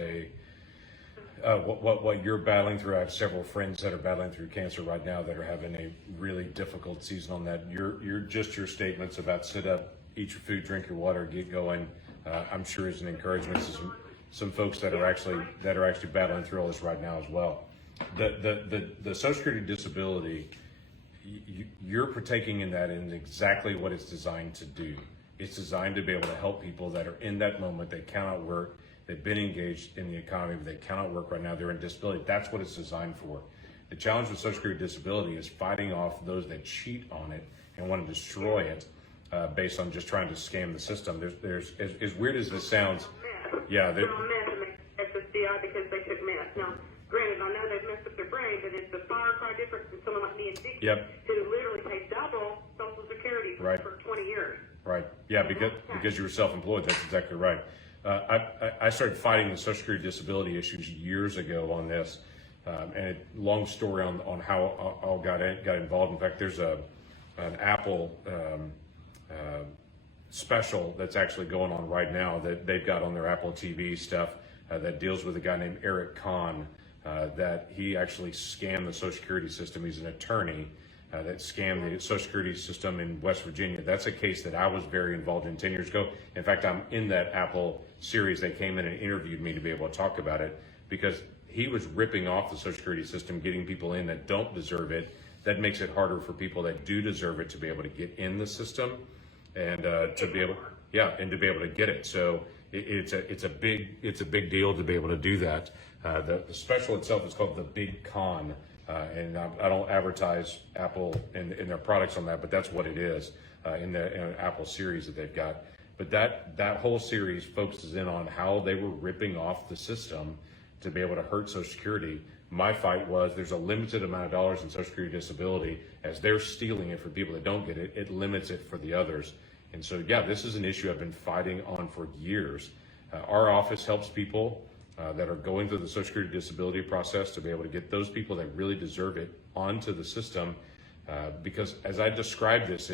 what you're battling through. I have several friends that are battling through cancer right now that are having a really difficult season on that. Your statements about sit up, eat your food, drink your water, get going, I'm sure is an encouragement to some folks that are actually battling through all this right now as well. The Social Security disability, you're partaking in that in exactly what it's designed to do. It's designed to be able to help people that are in that moment. They cannot work. They've been engaged in the economy, but they cannot work right now. They're in disability. That's what it's designed for. The challenge with Social Security disability is fighting off those that cheat on it and want to destroy it based on just trying to scam the system. There's as weird as this sounds. Yeah, they're on meth and they SSDI because they took meth. Now, granted, I know they've messed up their brain, but it's the far cry difference than someone like me and Dick, who literally paid double Social Security for 20 years. Right. Yeah, because you were self-employed. That's exactly right. I started fighting the Social Security disability issues years ago on this, and long story on how I all got involved. In fact, there's an Apple special that's actually going on right now that they've got on their Apple TV stuff that deals with a guy named Eric Kahn, that he actually scammed the Social Security system. He's an attorney that scammed the Social Security system in West Virginia. That's a case that I was very involved in 10 years ago. In fact, I'm in that Apple series. They came in and interviewed me to be able to talk about it because he was ripping off the Social Security system, getting people in that don't deserve it. That makes it harder for people that do deserve it to be able to get in the system and to be able to get it. So it's a big deal to be able to do that. The special itself is called the Big Con. And I don't advertise Apple in their products on that, but that's what it is in the Apple series that they've got. But that whole series focuses in on how they were ripping off the system to be able to hurt Social Security. My fight was there's a limited amount of dollars in Social Security disability. As they're stealing it for people that don't get it, it limits it for the others. And so, yeah, this is an issue I've been fighting on for years. Our office helps people that are going through the Social Security disability process to be able to get those people that really deserve it onto the system. Because as I described this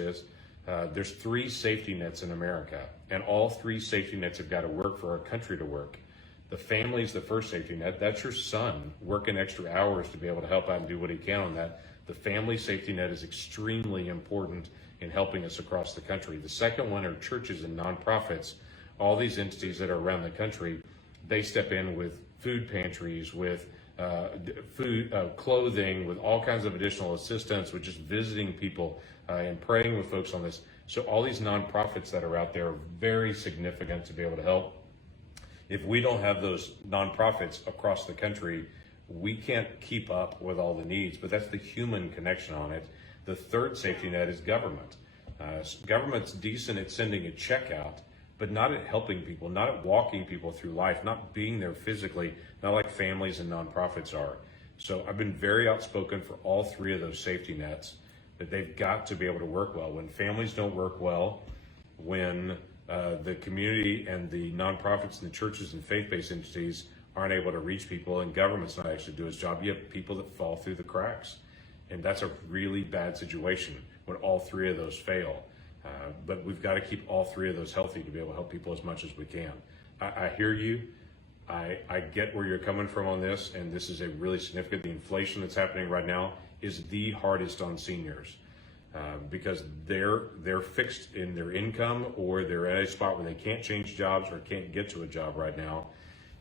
there's 3 safety nets in America, and all 3 safety nets have got to work for our country to work. The family is the first safety net. That's your son working extra hours to be able to help out and do what he can on that. The family safety net is extremely important in helping us across the country. The second one are churches and nonprofits. All these entities that are around the country, they step in with food pantries, with food, clothing, with all kinds of additional assistance, with just visiting people and praying with folks on this. So all these nonprofits that are out there are very significant to be able to help. If we don't have those nonprofits across the country, we can't keep up with all the needs, but that's the human connection on it. The third safety net is government. Government's decent at sending a check out, but not at helping people, not at walking people through life, not being there physically, not like families and nonprofits are. So I've been very outspoken for all three of those safety nets, that they've got to be able to work well. When families don't work well, when the community and the nonprofits and the churches and faith-based entities aren't able to reach people, and government's not actually do its job, you have people that fall through the cracks. And that's a really bad situation when all three of those fail. But we've got to keep all three of those healthy to be able to help people as much as we can. I hear you. I get where you're coming from on this, and this is a really significant. The inflation that's happening right now is the hardest on seniors because they're fixed in their income, or they're at a spot where they can't change jobs or can't get to a job right now.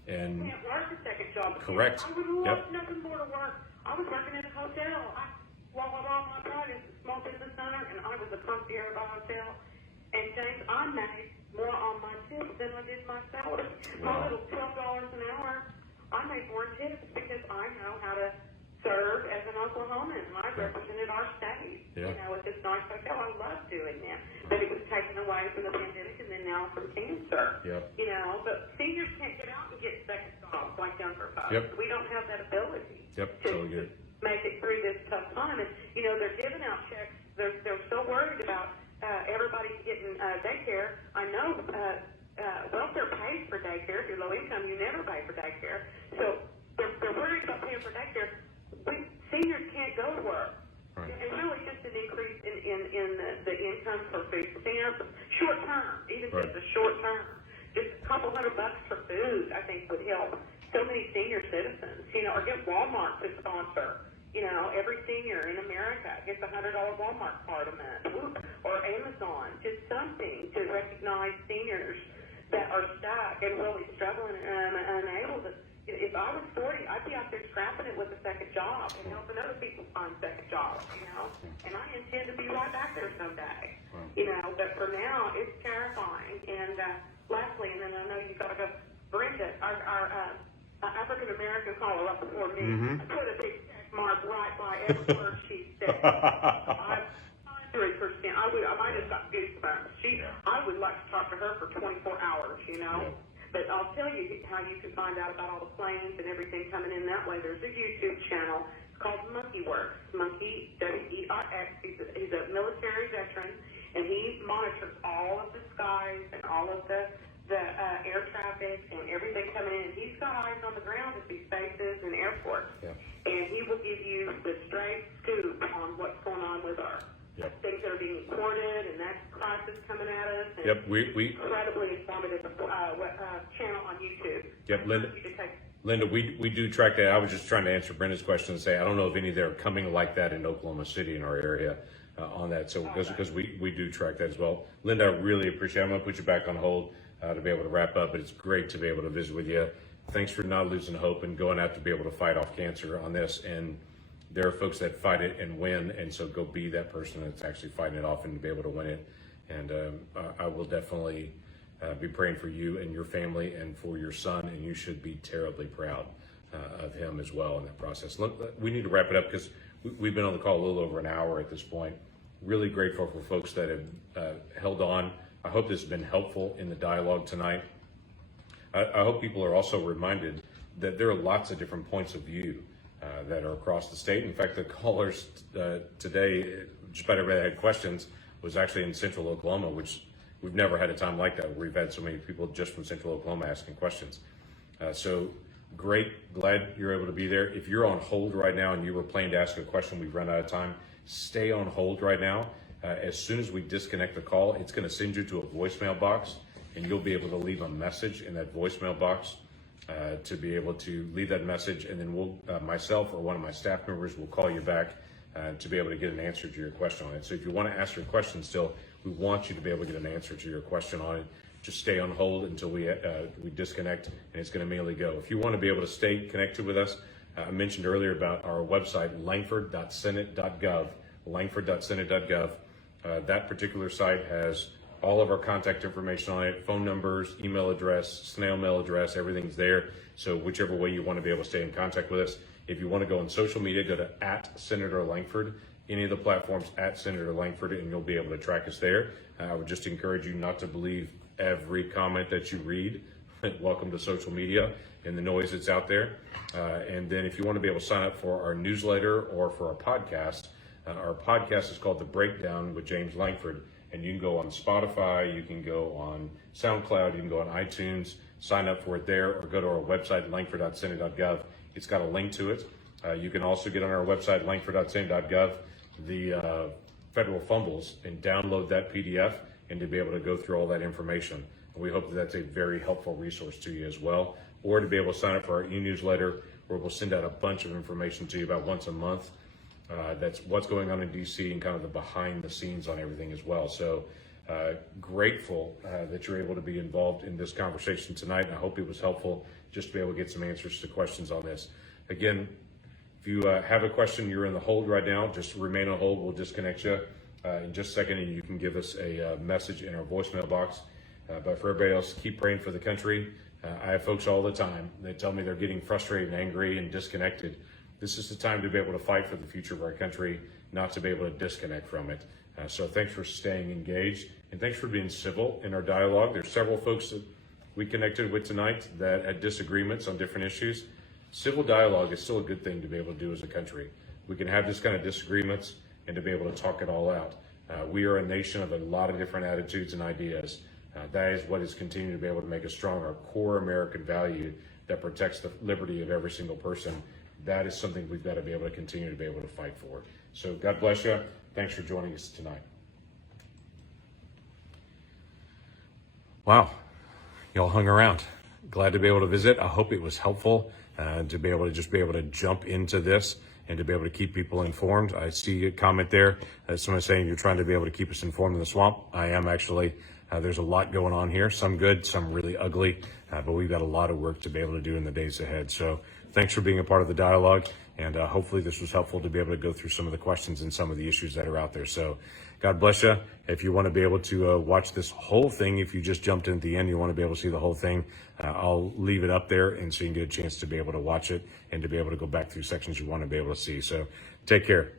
And Can't work a second job. correct. I would love Yep. nothing more to work. I was working in a hotel. While my private small business owner, and I was a concierge at a hotel. And James, I made more on my tips than I did my salary. My little $12 an hour, I made more tips because I know how to serve as an Oklahoman. I represented our state, at this nice hotel. I love doing that. But it was taken away from the pandemic and then now from cancer. But seniors can't get out and get second jobs like younger folks. We don't have that ability to make it through this tough time. And, they're giving out checks. They're so worried about everybody getting daycare. I know welfare pays for daycare. If you're low income, you never pay for daycare. So they're worried about paying for daycare. Seniors can't go to work. Right. And really just an increase in the income for food stamps, short term, even just a short term. Just a couple $100 for food, I think, would help so many senior citizens. Or get Walmart to sponsor. Every senior in America gets a $100 Walmart card a month, or Amazon. Just something to recognize seniors that are stuck and really struggling and unable to. If I was 40, I'd be out there scrapping it with a second job and helping other people find second jobs. And I intend to be right back there someday. But for now, it's terrifying. And lastly, and then I know you got to go, Brenda, our African American caller up before me, I put a big check mark right by every word she said. 100%. I might have got goosebumps. I would like to talk to her for 24 hours, But I'll tell you how you can find out about all the planes and everything coming in that way. There's a YouTube channel. It's called Monkey Works. Monkey, W-E-R-X. He's a military veteran, and he monitors all of the skies and all of the air traffic and everything coming in. He's got eyes on the ground at these bases and airports. And he will give you the straight scoop on what's going on with our things that are being reported and that crisis coming at us. And we incredibly informative channel on YouTube. Linda, we do track that. I was just trying to answer Brenda's question and say I don't know if any that are coming like that in Oklahoma City in our area on that. So because we do track that as well. Linda, I really appreciate it. I'm going to put you back on hold to be able to wrap up, but it's great to be able to visit with you. Thanks for not losing hope and going out to be able to fight off cancer on this. And there are folks that fight it and win, and so go be that person that's actually fighting it off and be able to win it. And I will definitely be praying for you and your family and for your son, and you should be terribly proud of him as well in that process. Look, we need to wrap it up because we've been on the call a little over an hour at this point. Really grateful for folks that have held on. I hope this has been helpful in the dialogue tonight. I hope people are also reminded that there are lots of different points of view that are across the state. In fact, the callers today, just about everybody that had questions, was actually in Central Oklahoma, which we've never had a time like that where we've had so many people just from Central Oklahoma asking questions. So great, glad you're able to be there. If you're on hold right now and you were planning to ask a question, we've run out of time, stay on hold right now. As soon as we disconnect the call, it's going to send you to a voicemail box, and you'll be able to leave a message in that voicemail box to be able to leave that message, and then we'll, myself or one of my staff members will call you back to be able to get an answer to your question on it. So if you want to ask your question still, we want you to be able to get an answer to your question on it. Just stay on hold until we disconnect, and it's going to immediately go. If you want to be able to stay connected with us, I mentioned earlier about our website, lankford.senate.gov, lankford.senate.gov. That particular site has all of our contact information on it, phone numbers, email address, snail mail address, everything's there. So whichever way you want to be able to stay in contact with us. If you want to go on social media, go to @Senator Lankford, any of the platforms at Senator Lankford, and you'll be able to track us there. I would just encourage you not to believe every comment that you read. Welcome to social media and the noise that's out there. And then if you want to be able to sign up for our newsletter or for our podcast is called The Breakdown with James Lankford. And you can go on Spotify, you can go on SoundCloud, you can go on iTunes, sign up for it there, or go to our website, lankford.senate.gov. It's got a link to it. You can also get on our website, lankford.senate.gov, the federal fumbles, and download that PDF and to be able to go through all that information. And we hope that that's a very helpful resource to you as well. Or to be able to sign up for our e-newsletter, where we'll send out a bunch of information to you about once a month. That's what's going on in DC and kind of the behind the scenes on everything as well. So grateful that you're able to be involved in this conversation tonight. And I hope it was helpful just to be able to get some answers to questions on this. Again, if you have a question, you're in the hold right now, just remain on hold. We'll disconnect you in just a second, and you can give us a message in our voicemail box. But for everybody else, keep praying for the country. I have folks all the time. They tell me they're getting frustrated and angry and disconnected. This is the time to be able to fight for the future of our country, not to be able to disconnect from it. So thanks for staying engaged, and thanks for being civil in our dialogue. There's several folks that we connected with tonight that had disagreements on different issues. Civil dialogue is still a good thing to be able to do as a country. We can have this kind of disagreements and to be able to talk it all out. We are a nation of a lot of different attitudes and ideas. That is what is continuing to be able to make us strong, our core American value that protects the liberty of every single person. That is something we've got to be able to continue to be able to fight for. So God bless you. Thanks for joining us tonight. Wow, y'all hung around. Glad to be able to visit. I hope it was helpful to be able to just be able to jump into this and to be able to keep people informed. I see a comment there. Someone saying you're trying to be able to keep us informed in the swamp. I am actually. There's a lot going on here, some good, some really ugly, but we've got a lot of work to be able to do in the days ahead. So thanks for being a part of the dialogue, and hopefully this was helpful to be able to go through some of the questions and some of the issues that are out there. So God bless you. If you want to be able to watch this whole thing, if you just jumped in at the end, you want to be able to see the whole thing, I'll leave it up there, and so you can get a chance to be able to watch it and to be able to go back through sections you want to be able to see. So take care.